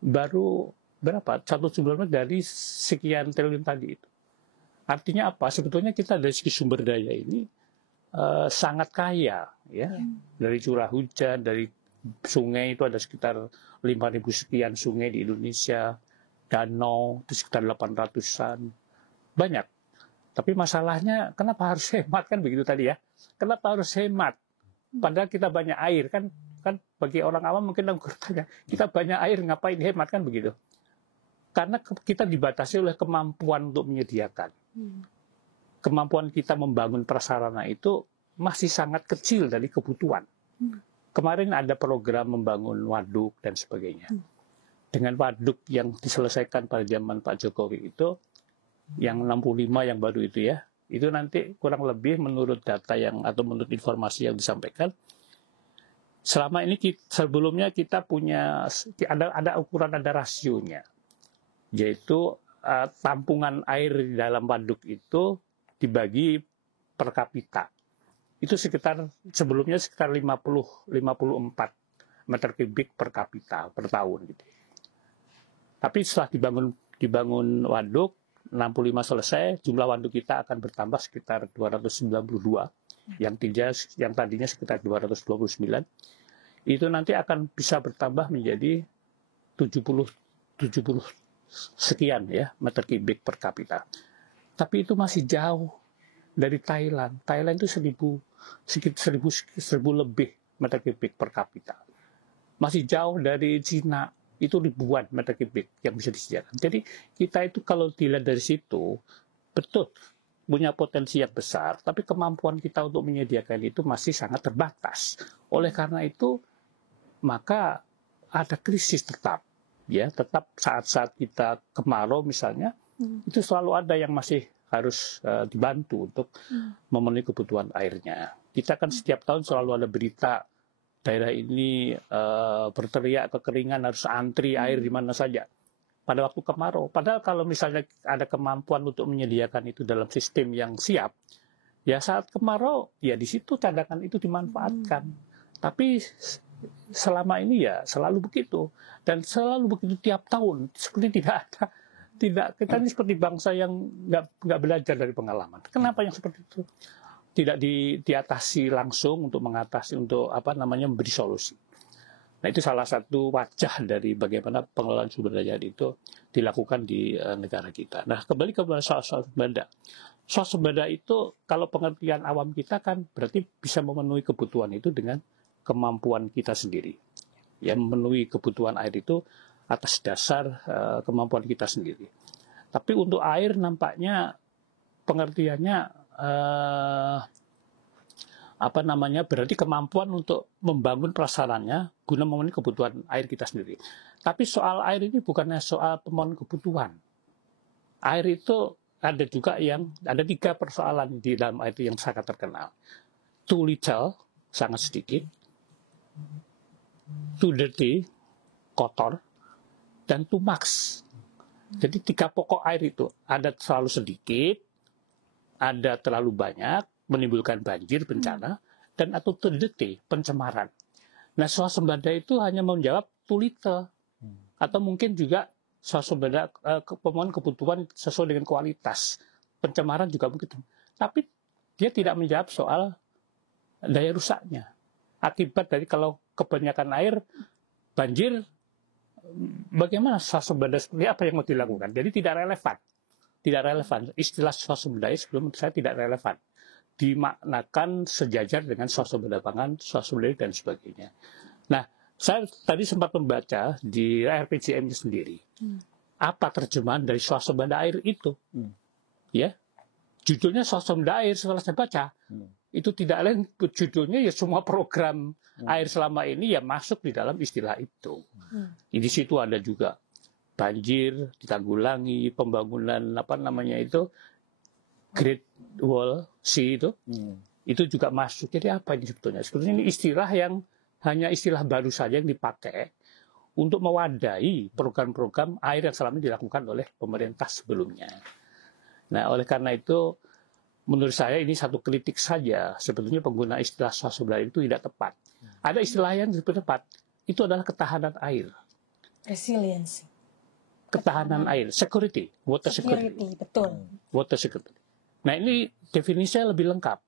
baru berapa? 1,9 dari sekian triliun tadi itu. Artinya apa? Sebetulnya kita dari segi sumber daya ini sangat kaya, ya. Dari curah hujan, dari sungai itu ada sekitar 5.000 sekian sungai di Indonesia, danau itu sekitar 800-an, banyak. Tapi masalahnya kenapa harus hemat kan begitu tadi ya? Kenapa harus hemat? Padahal kita banyak air kan bagi orang awam mungkin bertanya, kita banyak air ngapain hemat kan begitu? Karena kita dibatasi oleh kemampuan untuk menyediakan. Kemampuan kita membangun prasarana itu masih sangat kecil dari kebutuhan. Kemarin ada program membangun waduk dan sebagainya. Dengan waduk yang diselesaikan pada zaman Pak Jokowi itu, yang 65 yang baru itu ya, itu nanti kurang lebih menurut data atau menurut informasi yang disampaikan, selama ini sebelumnya kita punya ada ukuran, ada rasionya, yaitu tampungan air di dalam waduk itu dibagi per kapita. Itu sebelumnya sekitar 54 meter kubik per kapita per tahun gitu. Tapi setelah dibangun waduk 65 selesai, jumlah waduk kita akan bertambah sekitar 292, yang tadinya sekitar 229. Itu nanti akan bisa bertambah menjadi 70 sekian ya meter kubik per kapita. Tapi itu masih jauh dari Thailand. Thailand itu 1.000 lebih meter kubik per kapita. Masih jauh dari Cina, itu ribuan meter kubik yang bisa disediakan. Jadi kita itu kalau dilihat dari situ, betul punya potensi yang besar, tapi kemampuan kita untuk menyediakan itu masih sangat terbatas. Oleh karena itu, maka ada krisis tetap. Ya, tetap saat-saat kita kemarau misalnya, itu selalu ada yang masih harus dibantu untuk memenuhi kebutuhan airnya. Kita kan setiap tahun selalu ada berita daerah ini berteriak kekeringan, harus antri air di mana saja pada waktu kemarau. Padahal kalau misalnya ada kemampuan untuk menyediakan itu dalam sistem yang siap, ya saat kemarau ya di situ cadangan itu dimanfaatkan. Tapi selama ini ya selalu begitu, dan selalu begitu tiap tahun, seperti kita ini seperti bangsa yang nggak belajar dari pengalaman. Kenapa yang seperti itu tidak diatasi langsung untuk mengatasi, untuk memberi solusi? Nah, itu salah satu wajah dari bagaimana pengelolaan sumber daya itu dilakukan di negara kita. Nah, kembali ke soal swasembada. Swasembada itu kalau pengertian awam kita kan berarti bisa memenuhi kebutuhan itu dengan kemampuan kita sendiri. Ya, memenuhi kebutuhan air itu atas dasar kemampuan kita sendiri. Tapi untuk air nampaknya pengertiannya berarti kemampuan untuk membangun prasarannya guna memenuhi kebutuhan air kita sendiri. Tapi soal air ini bukannya soal pemenuhan kebutuhan. Air itu ada juga ada 3 persoalan di dalam air itu yang sangat terkenal. Too little, sangat sedikit. Too dirty, kotor. Dan too much. Jadi 3 pokok air itu ada terlalu sedikit, ada terlalu banyak, menimbulkan banjir, bencana, dan atau too dirty, pencemaran. Nah, swasembada itu hanya menjawab too little, atau mungkin juga swasembada pemenuhan kebutuhan sesuai dengan kualitas. Pencemaran juga begitu. Tapi dia tidak menjawab soal daya rusaknya. Akibat dari kalau kebanyakan air, banjir, bagaimana swasembada seperti apa yang mau dilakukan? Jadi tidak relevan. Istilah swasembada sebelum saya tidak relevan. Dimaknakan sejajar dengan swasembada pangan, swasembada dan sebagainya. Nah, saya tadi sempat membaca di RPJM sendiri. Apa terjemahan dari swasembada air itu? Ya, judulnya swasembada air. Setelah saya baca, itu tidak lain judulnya ya semua program air selama ini ya masuk di dalam istilah itu. Di situ ada juga banjir ditanggulangi, pembangunan apa namanya itu Great Wall Sea itu juga masuk. Jadi apa ini sebetulnya? Sebetulnya ini istilah yang hanya istilah baru saja yang dipakai untuk mewadahi program-program air yang selama ini dilakukan oleh pemerintah sebelumnya. Nah, oleh karena itu, menurut saya ini satu kritik saja. Sebetulnya penggunaan istilah swasembada itu tidak tepat. Ada istilah yang lebih tepat, itu adalah ketahanan air. Resiliency. Ketahanan air, security, water security. Betul. Water security. Nah, ini definisinya lebih lengkap.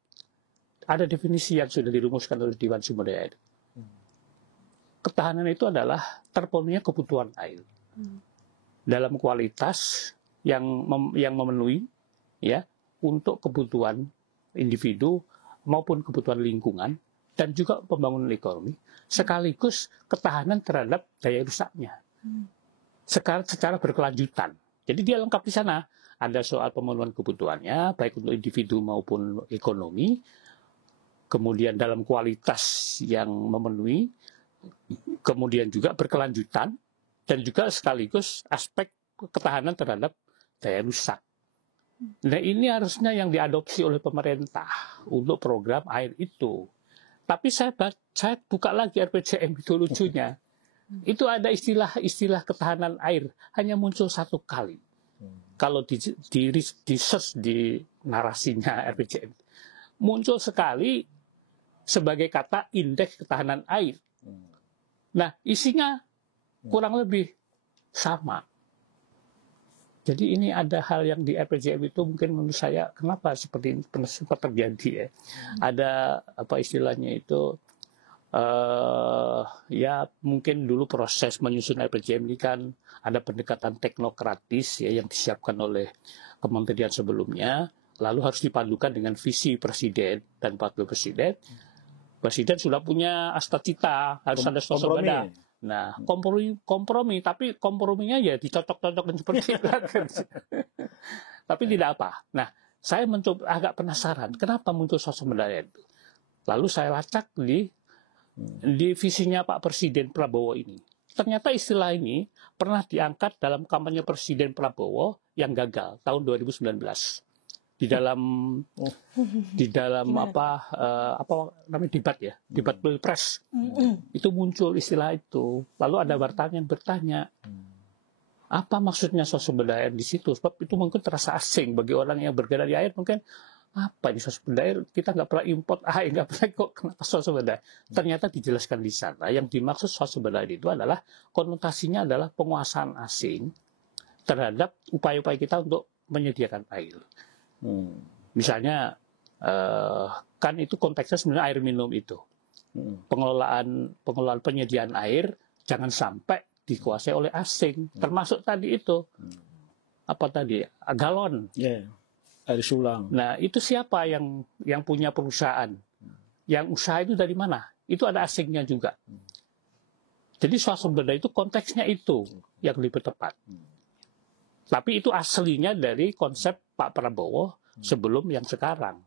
Ada definisi yang sudah dirumuskan oleh Dewan Sumber Daya Air. Ketahanan itu adalah terpenuhinya kebutuhan air dalam kualitas yang memenuhi ya untuk kebutuhan individu maupun kebutuhan lingkungan dan juga pembangunan ekonomi sekaligus ketahanan terhadap daya rusaknya secara berkelanjutan. Jadi dia lengkap di sana. Ada soal pemenuhan kebutuhannya baik untuk individu maupun ekonomi, kemudian dalam kualitas yang memenuhi, kemudian juga berkelanjutan, dan juga sekaligus aspek ketahanan terhadap daya rusak. Nah, ini harusnya yang diadopsi oleh pemerintah untuk program air itu. Tapi saya buka lagi RPJM itu lucunya. Itu ada istilah ketahanan air hanya muncul satu kali. Kalau di search di narasinya RPJM muncul sekali sebagai kata indeks ketahanan air. Nah, isinya kurang lebih sama. Jadi ini ada hal yang di RPJM itu mungkin menurut saya kenapa seperti ini sempat terjadi ya. Ada apa istilahnya itu ya mungkin dulu proses menyusun RPJM ini kan ada pendekatan teknokratis ya yang disiapkan oleh kementerian sebelumnya, lalu harus dipadukan dengan visi presiden dan wakil presiden. Presiden sudah punya asta cita, harus ada swasembada. Nah, kompromi, tapi komprominya ya dicocok-cocokin seperti itu. Tapi tidak apa. Nah, saya mencoba agak penasaran, kenapa muncul swasembada itu. Lalu saya lacak di visinya Pak Presiden Prabowo ini. Ternyata istilah ini pernah diangkat dalam kampanye Presiden Prabowo yang gagal tahun 2019. Di dalam apa namanya debat pilpres itu muncul istilah itu. Lalu ada wartawan yang bertanya apa maksudnya swasembada air di situ, sebab itu mungkin terasa asing bagi orang yang bergerak di air. Mungkin apa ini swasembada air, kita nggak pernah import air, nggak pernah kok kenapa swasembada. Ternyata dijelaskan di sana yang dimaksud swasembada air itu adalah konotasinya adalah penguasaan asing terhadap upaya-upaya kita untuk menyediakan air. Misalnya kan itu konteksnya sebenarnya air minum itu. Pengelolaan penyediaan air jangan sampai dikuasai oleh asing. Termasuk tadi itu apa tadi? Galon. Air sulang. Nah, itu siapa yang punya perusahaan? Yang usaha itu dari mana? Itu ada asingnya juga. Jadi swasembada itu konteksnya itu yang lebih tepat. Tapi itu aslinya dari konsep Pak Prabowo sebelum yang sekarang.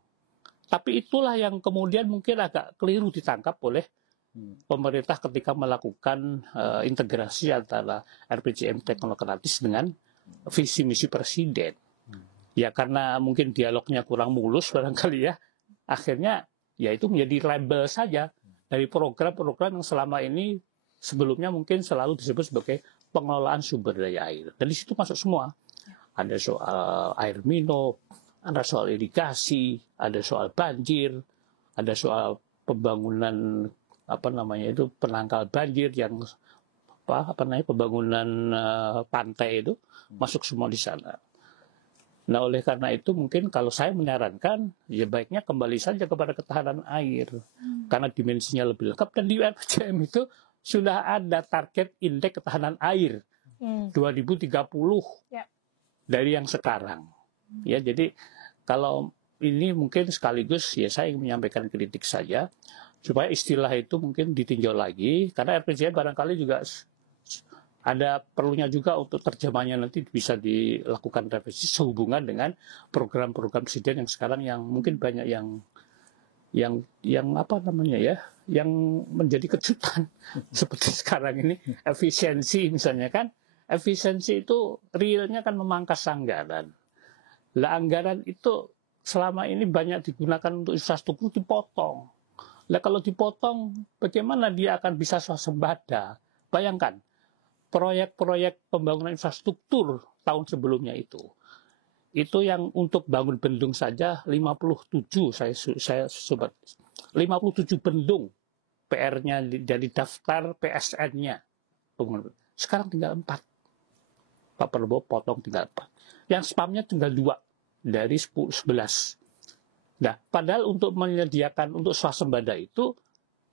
Tapi itulah yang kemudian mungkin agak keliru ditangkap oleh pemerintah ketika melakukan integrasi antara RPJM teknokratis dengan visi misi presiden. Ya karena mungkin dialognya kurang mulus barangkali ya. Akhirnya ya itu menjadi label saja dari program-program yang selama ini sebelumnya mungkin selalu disebut sebagai pengelolaan sumber daya air. Dan di situ masuk semua. Ada soal air minum, ada soal irigasi, ada soal banjir, ada soal pembangunan penangkal banjir yang pembangunan pantai itu masuk semua di sana. Nah, oleh karena itu mungkin kalau saya menyarankan ya baiknya kembali saja kepada ketahanan air karena dimensinya lebih lengkap, dan di RPJM itu sudah ada target indeks ketahanan air 2030 dari yang sekarang. Ya, jadi kalau ini mungkin sekaligus ya saya ingin menyampaikan kritik saja supaya istilah itu mungkin ditinjau lagi, karena RPJM barangkali juga ada perlunya juga untuk terjemahnya nanti bisa dilakukan revisi sehubungan dengan program-program presiden yang sekarang yang mungkin banyak yang apa namanya ya, yang menjadi kejutan seperti sekarang ini efisiensi misalnya kan, efisiensi itu realnya kan memangkas anggaran. Lah anggaran itu selama ini banyak digunakan untuk infrastruktur dipotong. Lah kalau dipotong, bagaimana dia akan bisa swasembada? Bayangkan, proyek-proyek pembangunan infrastruktur tahun sebelumnya itu yang untuk bangun bendung saja 57, saya sobat, 57 bendung PR-nya dari daftar PSN-nya. Sekarang tinggal 4. Pak Prabowo potong tinggal 4. Yang spamnya tinggal 2 dari 11. Nah, padahal untuk menyediakan untuk swasembada itu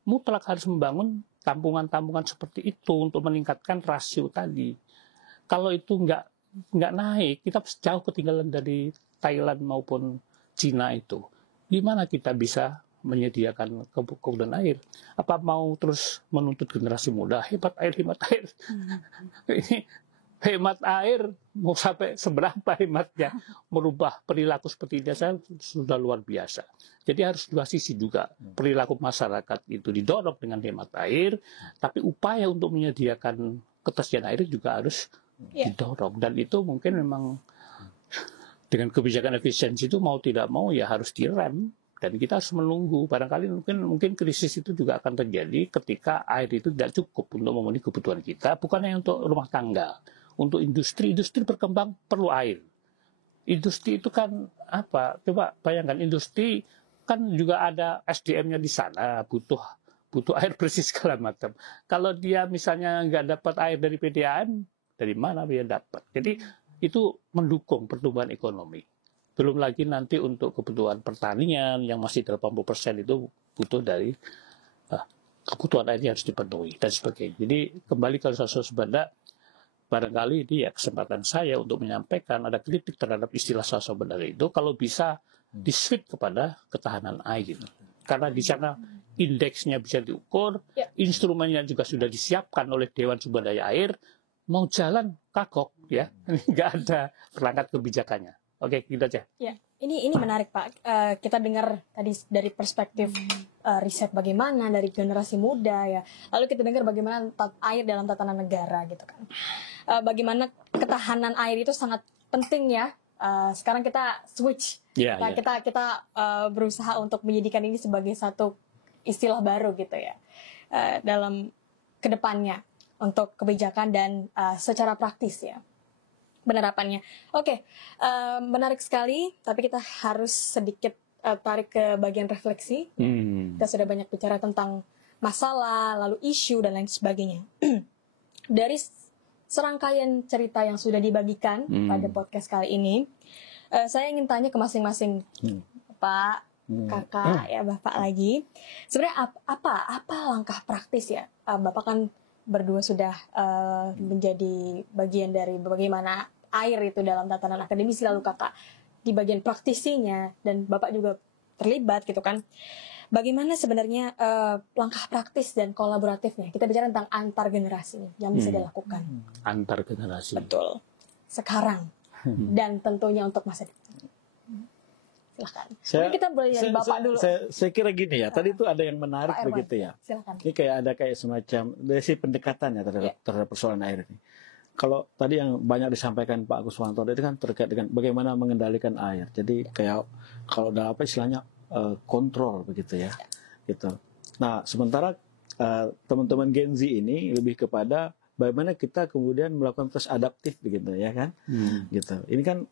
mutlak harus membangun tampungan-tampungan seperti itu untuk meningkatkan rasio tadi. Kalau itu nggak naik, kita jauh ketinggalan dari Thailand maupun Cina itu. Gimana kita bisa menyediakan kebutuhan air? Apa mau terus menuntut generasi muda hemat air? Ini hemat air mau sampai seberapa hematnya, merubah perilaku seperti ini saya sudah luar biasa. Jadi harus dua sisi juga, perilaku masyarakat itu didorong dengan hemat air, tapi upaya untuk menyediakan ketersediaan air juga harus didorong. Dan itu mungkin memang dengan kebijakan efisiensi itu mau tidak mau ya harus direm, dan kita harus menunggu. Barangkali mungkin krisis itu juga akan terjadi ketika air itu tidak cukup untuk memenuhi kebutuhan kita, bukan hanya untuk rumah tangga. Untuk industri berkembang perlu air. Industri itu kan apa? Coba bayangkan, industri kan juga ada SDM-nya di sana, butuh air bersih segala macam. Kalau dia misalnya nggak dapat air dari PDAM, dari mana dia dapat? Jadi itu mendukung pertumbuhan ekonomi. Belum lagi nanti untuk kebutuhan pertanian yang masih 80% itu butuh dari kebutuhan airnya harus dipenuhi dan sebagainya. Jadi kembali ke swasembada, barangkali ini ya kesempatan saya untuk menyampaikan ada kritik terhadap istilah swasembada itu, kalau bisa di-switch kepada ketahanan air. Karena di sana indeksnya bisa diukur, instrumennya juga sudah disiapkan oleh Dewan Sumber Daya Air, mau jalan kagok ya, nggak ada perangkat kebijakannya. Oke, gitu aja. Ya, ini menarik Pak. Kita dengar tadi dari perspektif riset bagaimana dari generasi muda ya. Lalu kita dengar bagaimana air dalam tatanan negara gitu kan. Bagaimana ketahanan air itu sangat penting ya. Sekarang kita switch. Kita berusaha untuk menjadikan ini sebagai satu istilah baru gitu ya. Dalam kedepannya untuk kebijakan dan secara praktis ya penerapannya. Oke, menarik sekali. Tapi kita harus sedikit tarik ke bagian refleksi. Kita sudah banyak bicara tentang masalah, lalu isu dan lain sebagainya. Dari serangkaian cerita yang sudah dibagikan pada podcast kali ini, saya ingin tanya ke masing-masing Pak, Kakak, ya Bapak lagi. Sebenarnya apa langkah praktis ya? Bapak kan berdua sudah menjadi bagian dari bagaimana air itu dalam tatanan akademisi, lalu Kakak di bagian praktisinya dan Bapak juga terlibat gitu kan. Bagaimana sebenarnya langkah praktis dan kolaboratifnya? Kita bicara tentang antar generasi yang bisa dilakukan. Antar generasi. Betul. Sekarang dan tentunya untuk masa depan. Silahkan. Kita boleh dari Bapak dulu. Saya kira gini ya. Tadi itu ada yang menarik begitu ya. Silahkan. Ini ada semacam dari si pendekatan ya terhadap persoalan air ini. Kalau tadi yang banyak disampaikan Pak Guswanto itu kan terkait dengan bagaimana mengendalikan air. Jadi kayak kalau ada apa istilahnya kontrol begitu ya. Gitu. Nah, sementara teman-teman Gen Z ini lebih kepada bagaimana kita kemudian melakukan tes adaptif begitu ya kan. Gitu. Ini kan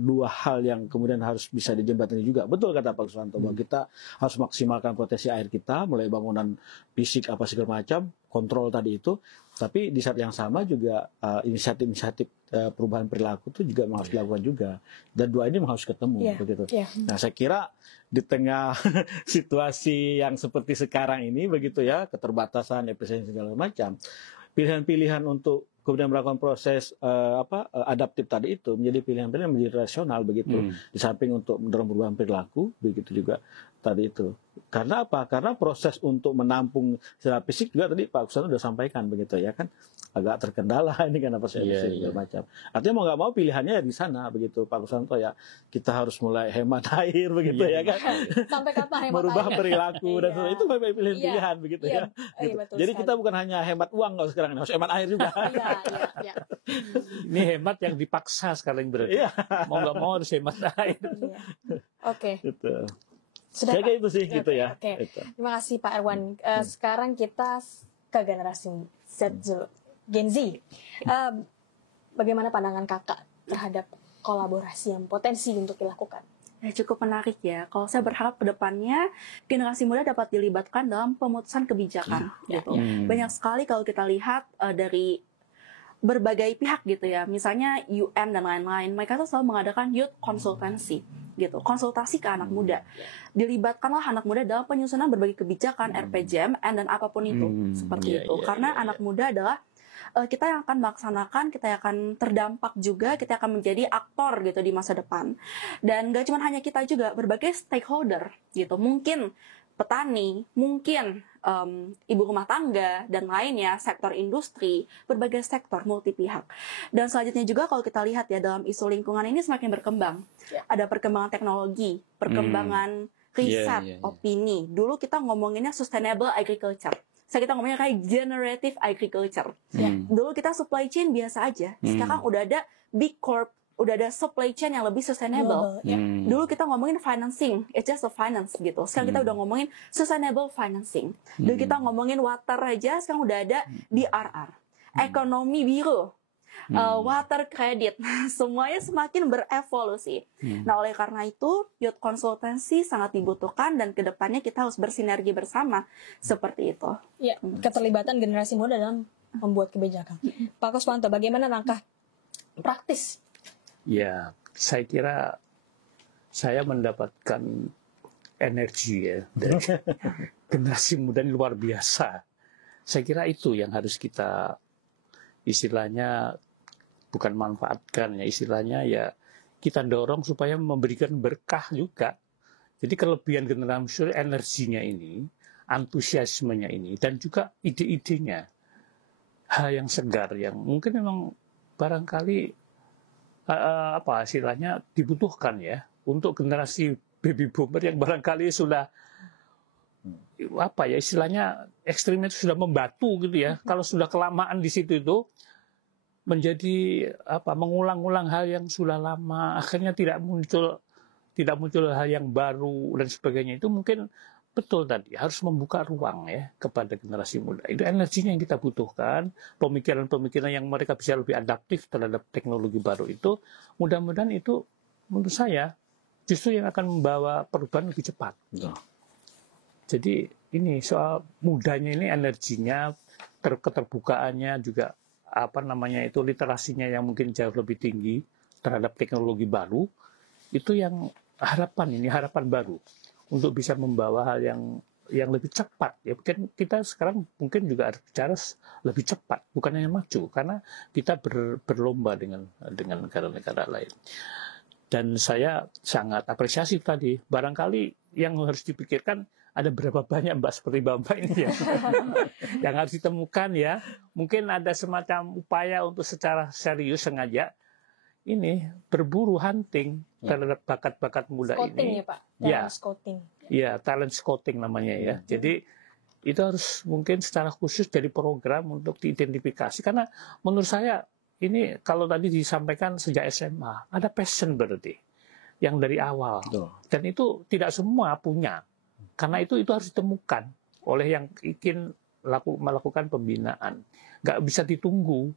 dua hal yang kemudian harus bisa dijembatani juga. Betul kata Pak Susanto bahwa kita harus maksimalkan potensi air kita, mulai bangunan fisik apa segala macam, kontrol tadi itu. Tapi di saat yang sama juga inisiatif-inisiatif perubahan perilaku itu juga harus dilakukan juga. Dan dua ini harus ketemu begitu. Nah, saya kira di tengah situasi yang seperti sekarang ini begitu ya, keterbatasan, efisiensi segala macam, pilihan-pilihan untuk kemudian melakukan proses adaptif tadi itu menjadi pilihan-pilihan yang menjadi rasional begitu. Di samping untuk mendorong perubahan perilaku, begitu juga tadi itu. Karena apa? Karena proses untuk menampung secara fisik juga tadi Pak Kusanto sudah sampaikan begitu ya kan, agak terkendala ini kan apa segala macam. Artinya mau nggak mau pilihannya ya di sana begitu Pak Kusanto ya. Kita harus mulai hemat air begitu ya kan. Sampai kapan hemat merubah air? perilaku dan sebagainya itu pilihan-pilihan begitu ya. Gitu. Betul Jadi sekali. kita bukan hanya hemat uang kalau sekarang, harus hemat air juga. Iya. Ini hemat yang dipaksa sekarang berarti. Mau nggak mau harus hemat air. Oke. Gitu. Sudah Kayak gitu sih gitu ya. Oke. Gitu. Terima kasih Pak Erwan. Sekarang kita ke generasi Z, Gen Z. Bagaimana pandangan kakak terhadap kolaborasi yang potensi untuk dilakukan? Cukup menarik ya. Kalau saya berharap ke depannya generasi muda dapat dilibatkan dalam pemutusan kebijakan gitu. Banyak sekali kalau kita lihat dari berbagai pihak gitu ya. Misalnya UN dan lain-lain, mereka tuh selalu mengadakan youth consultancy gitu. Konsultasi ke anak muda. Dilibatkanlah anak muda dalam penyusunan berbagai kebijakan RPJMN dan apapun itu seperti itu. Karena anak muda adalah kita yang akan melaksanakan, kita akan terdampak juga, kita akan menjadi aktor gitu di masa depan. Dan gak cuma hanya kita juga, berbagai stakeholder gitu. Mungkin petani, mungkin ibu rumah tangga, dan lainnya, sektor industri, berbagai sektor multi pihak. Dan selanjutnya juga kalau kita lihat ya dalam isu lingkungan ini semakin berkembang. Ada perkembangan teknologi, perkembangan riset, opini. Dulu kita ngomonginnya sustainable agriculture. Kita ngomongnya kayak generative agriculture. Dulu kita supply chain biasa aja. Sekarang udah ada big corp, udah ada supply chain yang lebih sustainable. Dulu kita ngomongin financing, it's just a finance gitu. Sekarang kita udah ngomongin sustainable financing. Dulu kita ngomongin water aja, sekarang udah ada DRR. Ekonomi biru. Water credit, semuanya semakin berevolusi. Nah, oleh karena itu, youth consultancy sangat dibutuhkan dan kedepannya kita harus bersinergi bersama seperti itu. Ya, keterlibatan generasi muda dalam membuat kebijakan. Pak Kuswanto, bagaimana langkah praktis? Ya, saya kira saya mendapatkan energi ya dari generasi muda ini luar biasa. Saya kira itu yang harus kita istilahnya bukan manfaatkan ya, istilahnya ya kita dorong supaya memberikan berkah juga. Jadi kelebihan generasi energinya ini, antusiasmenya ini, dan juga ide-idenya, hal yang segar yang mungkin memang barangkali istilahnya dibutuhkan ya untuk generasi baby boomer yang barangkali sudah istilahnya ekstrimnya itu sudah membatu gitu ya. Kalau sudah kelamaan di situ itu menjadi mengulang-ulang hal yang sudah lama, akhirnya tidak muncul hal yang baru dan sebagainya. Itu mungkin betul tadi harus membuka ruang ya kepada generasi muda. Itu energinya yang kita butuhkan, pemikiran-pemikiran yang mereka bisa lebih adaptif terhadap teknologi baru itu. Mudah-mudahan itu menurut saya justru yang akan membawa perubahan lebih cepat. Jadi ini soal mudanya ini, energinya, keterbukaannya juga literasinya yang mungkin jauh lebih tinggi terhadap teknologi baru, itu yang harapan baru untuk bisa membawa hal yang lebih cepat ya. Mungkin kita sekarang mungkin juga harus bicara lebih cepat, bukan hanya maju, karena kita berlomba dengan negara-negara lain. Dan saya sangat apresiasi tadi, barangkali yang harus dipikirkan ada berapa banyak Mbak seperti Bapak ini ya yang harus ditemukan ya. Mungkin ada semacam upaya untuk secara serius sengaja ini berburu hunting terhadap bakat-bakat muda scouting ini. Ya Pak? Scouting. Ya, talent scouting namanya ya. Jadi itu harus mungkin secara khusus jadi program untuk diidentifikasi. Karena menurut saya ini kalau tadi disampaikan sejak SMA, ada passion berarti yang dari awal. Dan itu tidak semua punya. Karena itu harus ditemukan oleh yang ingin melakukan pembinaan. Nggak bisa ditunggu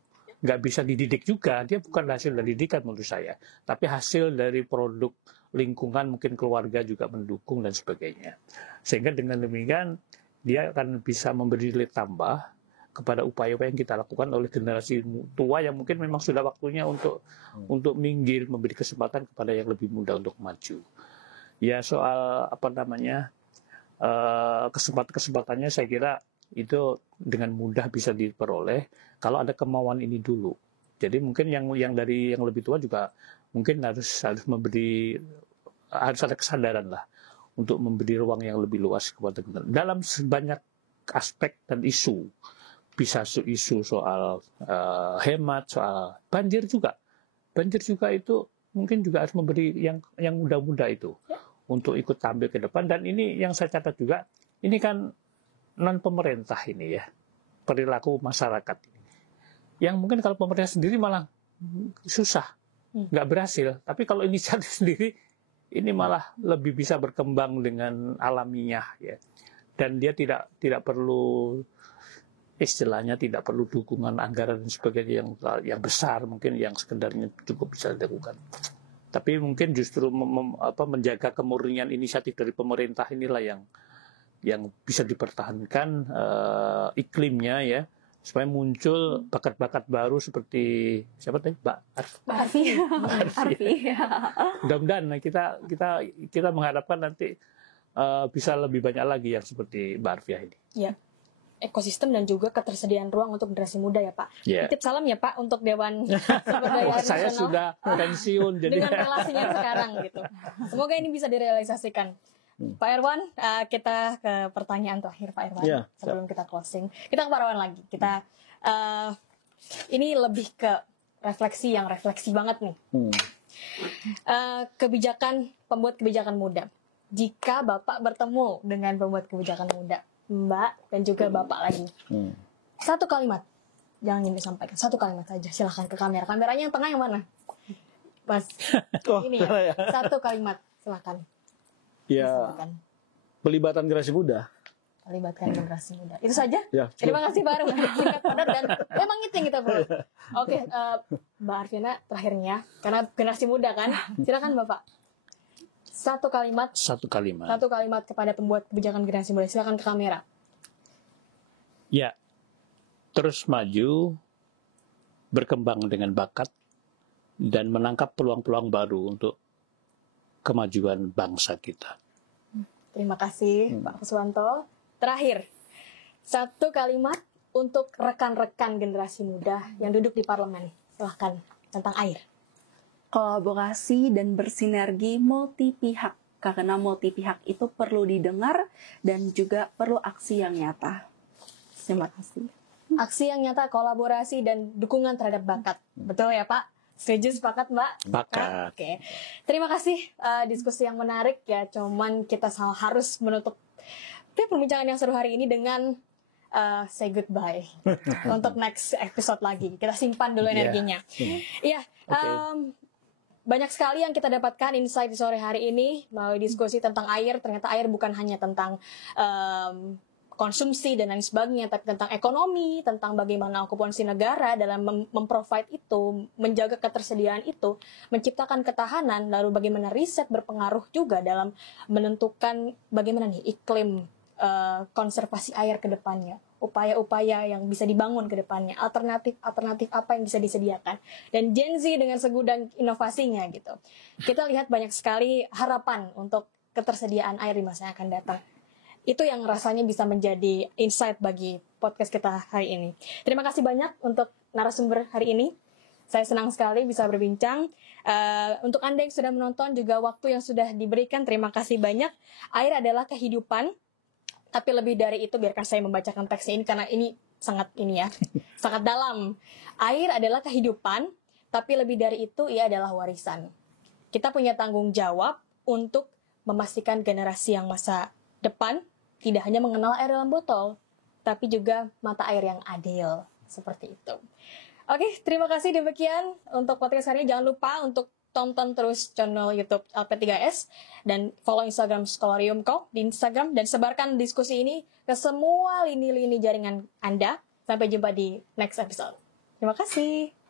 nggak bisa dididik juga. Dia bukan hasil dari didikan menurut saya, tapi hasil dari produk lingkungan, mungkin keluarga juga mendukung dan sebagainya. Sehingga dengan demikian dia akan bisa memberi nilai tambah kepada upaya-upaya yang kita lakukan oleh generasi tua yang mungkin memang sudah waktunya untuk minggir, memberi kesempatan kepada yang lebih muda untuk maju. Ya soal kesempatan-kesempatannya saya kira itu dengan mudah bisa diperoleh kalau ada kemauan ini dulu. Jadi mungkin yang dari yang lebih tua juga mungkin harus ada kesadaran lah untuk memberi ruang yang lebih luas kepada generasi dalam sebanyak aspek dan isu. Bisa isu soal hemat, soal banjir juga itu mungkin juga harus memberi yang muda-muda itu untuk ikut tampil ke depan. Dan ini yang saya catat juga, ini kan non pemerintah ini ya, perilaku masyarakat ini. Yang mungkin kalau pemerintah sendiri malah susah, nggak berhasil. Tapi kalau inisiatif sendiri, ini malah lebih bisa berkembang dengan alamiah ya. Dan dia tidak perlu, istilahnya tidak perlu dukungan anggaran dan sebagainya yang besar, mungkin yang sekedarnya cukup bisa dilakukan. Tapi mungkin justru menjaga kemurnian inisiatif dari pemerintah inilah yang bisa dipertahankan iklimnya ya, supaya muncul bakat-bakat baru seperti siapa tadi, Mbak Arfi. Mudah-mudahan kita mengharapkan nanti bisa lebih banyak lagi yang seperti Mbak Arfiah ini. Ya, ekosistem dan juga ketersediaan ruang untuk generasi muda ya Pak. Yeah. Titip salam ya Pak untuk Dewan Sumber Daya Saya Nasional sudah pensiun jadi dengan relasinya sekarang gitu. Semoga ini bisa direalisasikan. Pak Irwan, kita ke pertanyaan terakhir Pak Irwan sebelum kita closing. Kita ke Pak Irwan lagi. Kita ini lebih ke refleksi banget nih. Pembuat kebijakan muda. Jika Bapak bertemu dengan pembuat kebijakan muda, Mbak dan juga Bapak lagi, satu kalimat, jangan ingin disampaikan, satu kalimat saja. Silahkan ke kamera. Kameranya yang tengah yang mana? Mas, ini ya. Satu kalimat, silahkan. Ya, pelibatan generasi muda. Melibatkan generasi muda. Itu saja? Ya, terima kasih Pak Arfiana, singkat padat dan memang itu yang kita perlu. Oke, Mbak Arfiana terakhirnya, karena generasi muda kan, silakan Bapak. Satu kalimat kepada pembuat kebijakan generasi muda. Silakan ke kamera. Ya, terus maju, berkembang dengan bakat, dan menangkap peluang-peluang baru untuk kemajuan bangsa kita. Terima kasih Pak Kuswanto. Terakhir, satu kalimat untuk rekan-rekan generasi muda yang duduk di parlemen. Silahkan, tentang air. Kolaborasi dan bersinergi multi pihak, karena multi pihak itu perlu didengar dan juga perlu aksi yang nyata. Terima kasih. Aksi yang nyata, kolaborasi dan dukungan terhadap bakat. Betul ya Pak? Setuju, sepakat Mbak? Sepakat. Oke. Terima kasih diskusi yang menarik ya. Cuman kita harus menutup perbincangan yang seru hari ini dengan say goodbye untuk next episode lagi. Kita simpan dulu energinya. Iya. Banyak sekali yang kita dapatkan insight di sore hari ini melalui diskusi tentang air. Ternyata air bukan hanya tentang konsumsi dan lain sebagainya, tapi tentang ekonomi, tentang bagaimana okupansi negara dalam memprovide itu, menjaga ketersediaan itu, menciptakan ketahanan, lalu bagaimana riset berpengaruh juga dalam menentukan bagaimana nih iklim konservasi air ke depannya, upaya-upaya yang bisa dibangun ke depannya, alternatif apa yang bisa disediakan, dan Gen Z dengan segudang inovasinya gitu. Kita lihat banyak sekali harapan untuk ketersediaan air di masa yang akan datang. Itu yang rasanya bisa menjadi insight bagi podcast kita hari ini. Terima kasih banyak untuk narasumber hari ini. Saya senang sekali bisa berbincang. Untuk Anda yang sudah menonton, juga waktu yang sudah diberikan, terima kasih banyak. Air adalah kehidupan. Tapi lebih dari itu, biarkan saya membacakan teks ini karena ini sangat sangat dalam. Air adalah kehidupan, tapi lebih dari itu ia adalah warisan. Kita punya tanggung jawab untuk memastikan generasi yang masa depan tidak hanya mengenal air dalam botol, tapi juga mata air yang adil. Seperti itu. Oke, terima kasih demikian untuk podcast hari ini. Jangan lupa untuk tonton terus channel YouTube LP3S dan follow Instagram Scholarium.co di Instagram, dan sebarkan diskusi ini ke semua lini-lini jaringan Anda. Sampai jumpa di next episode. Terima kasih.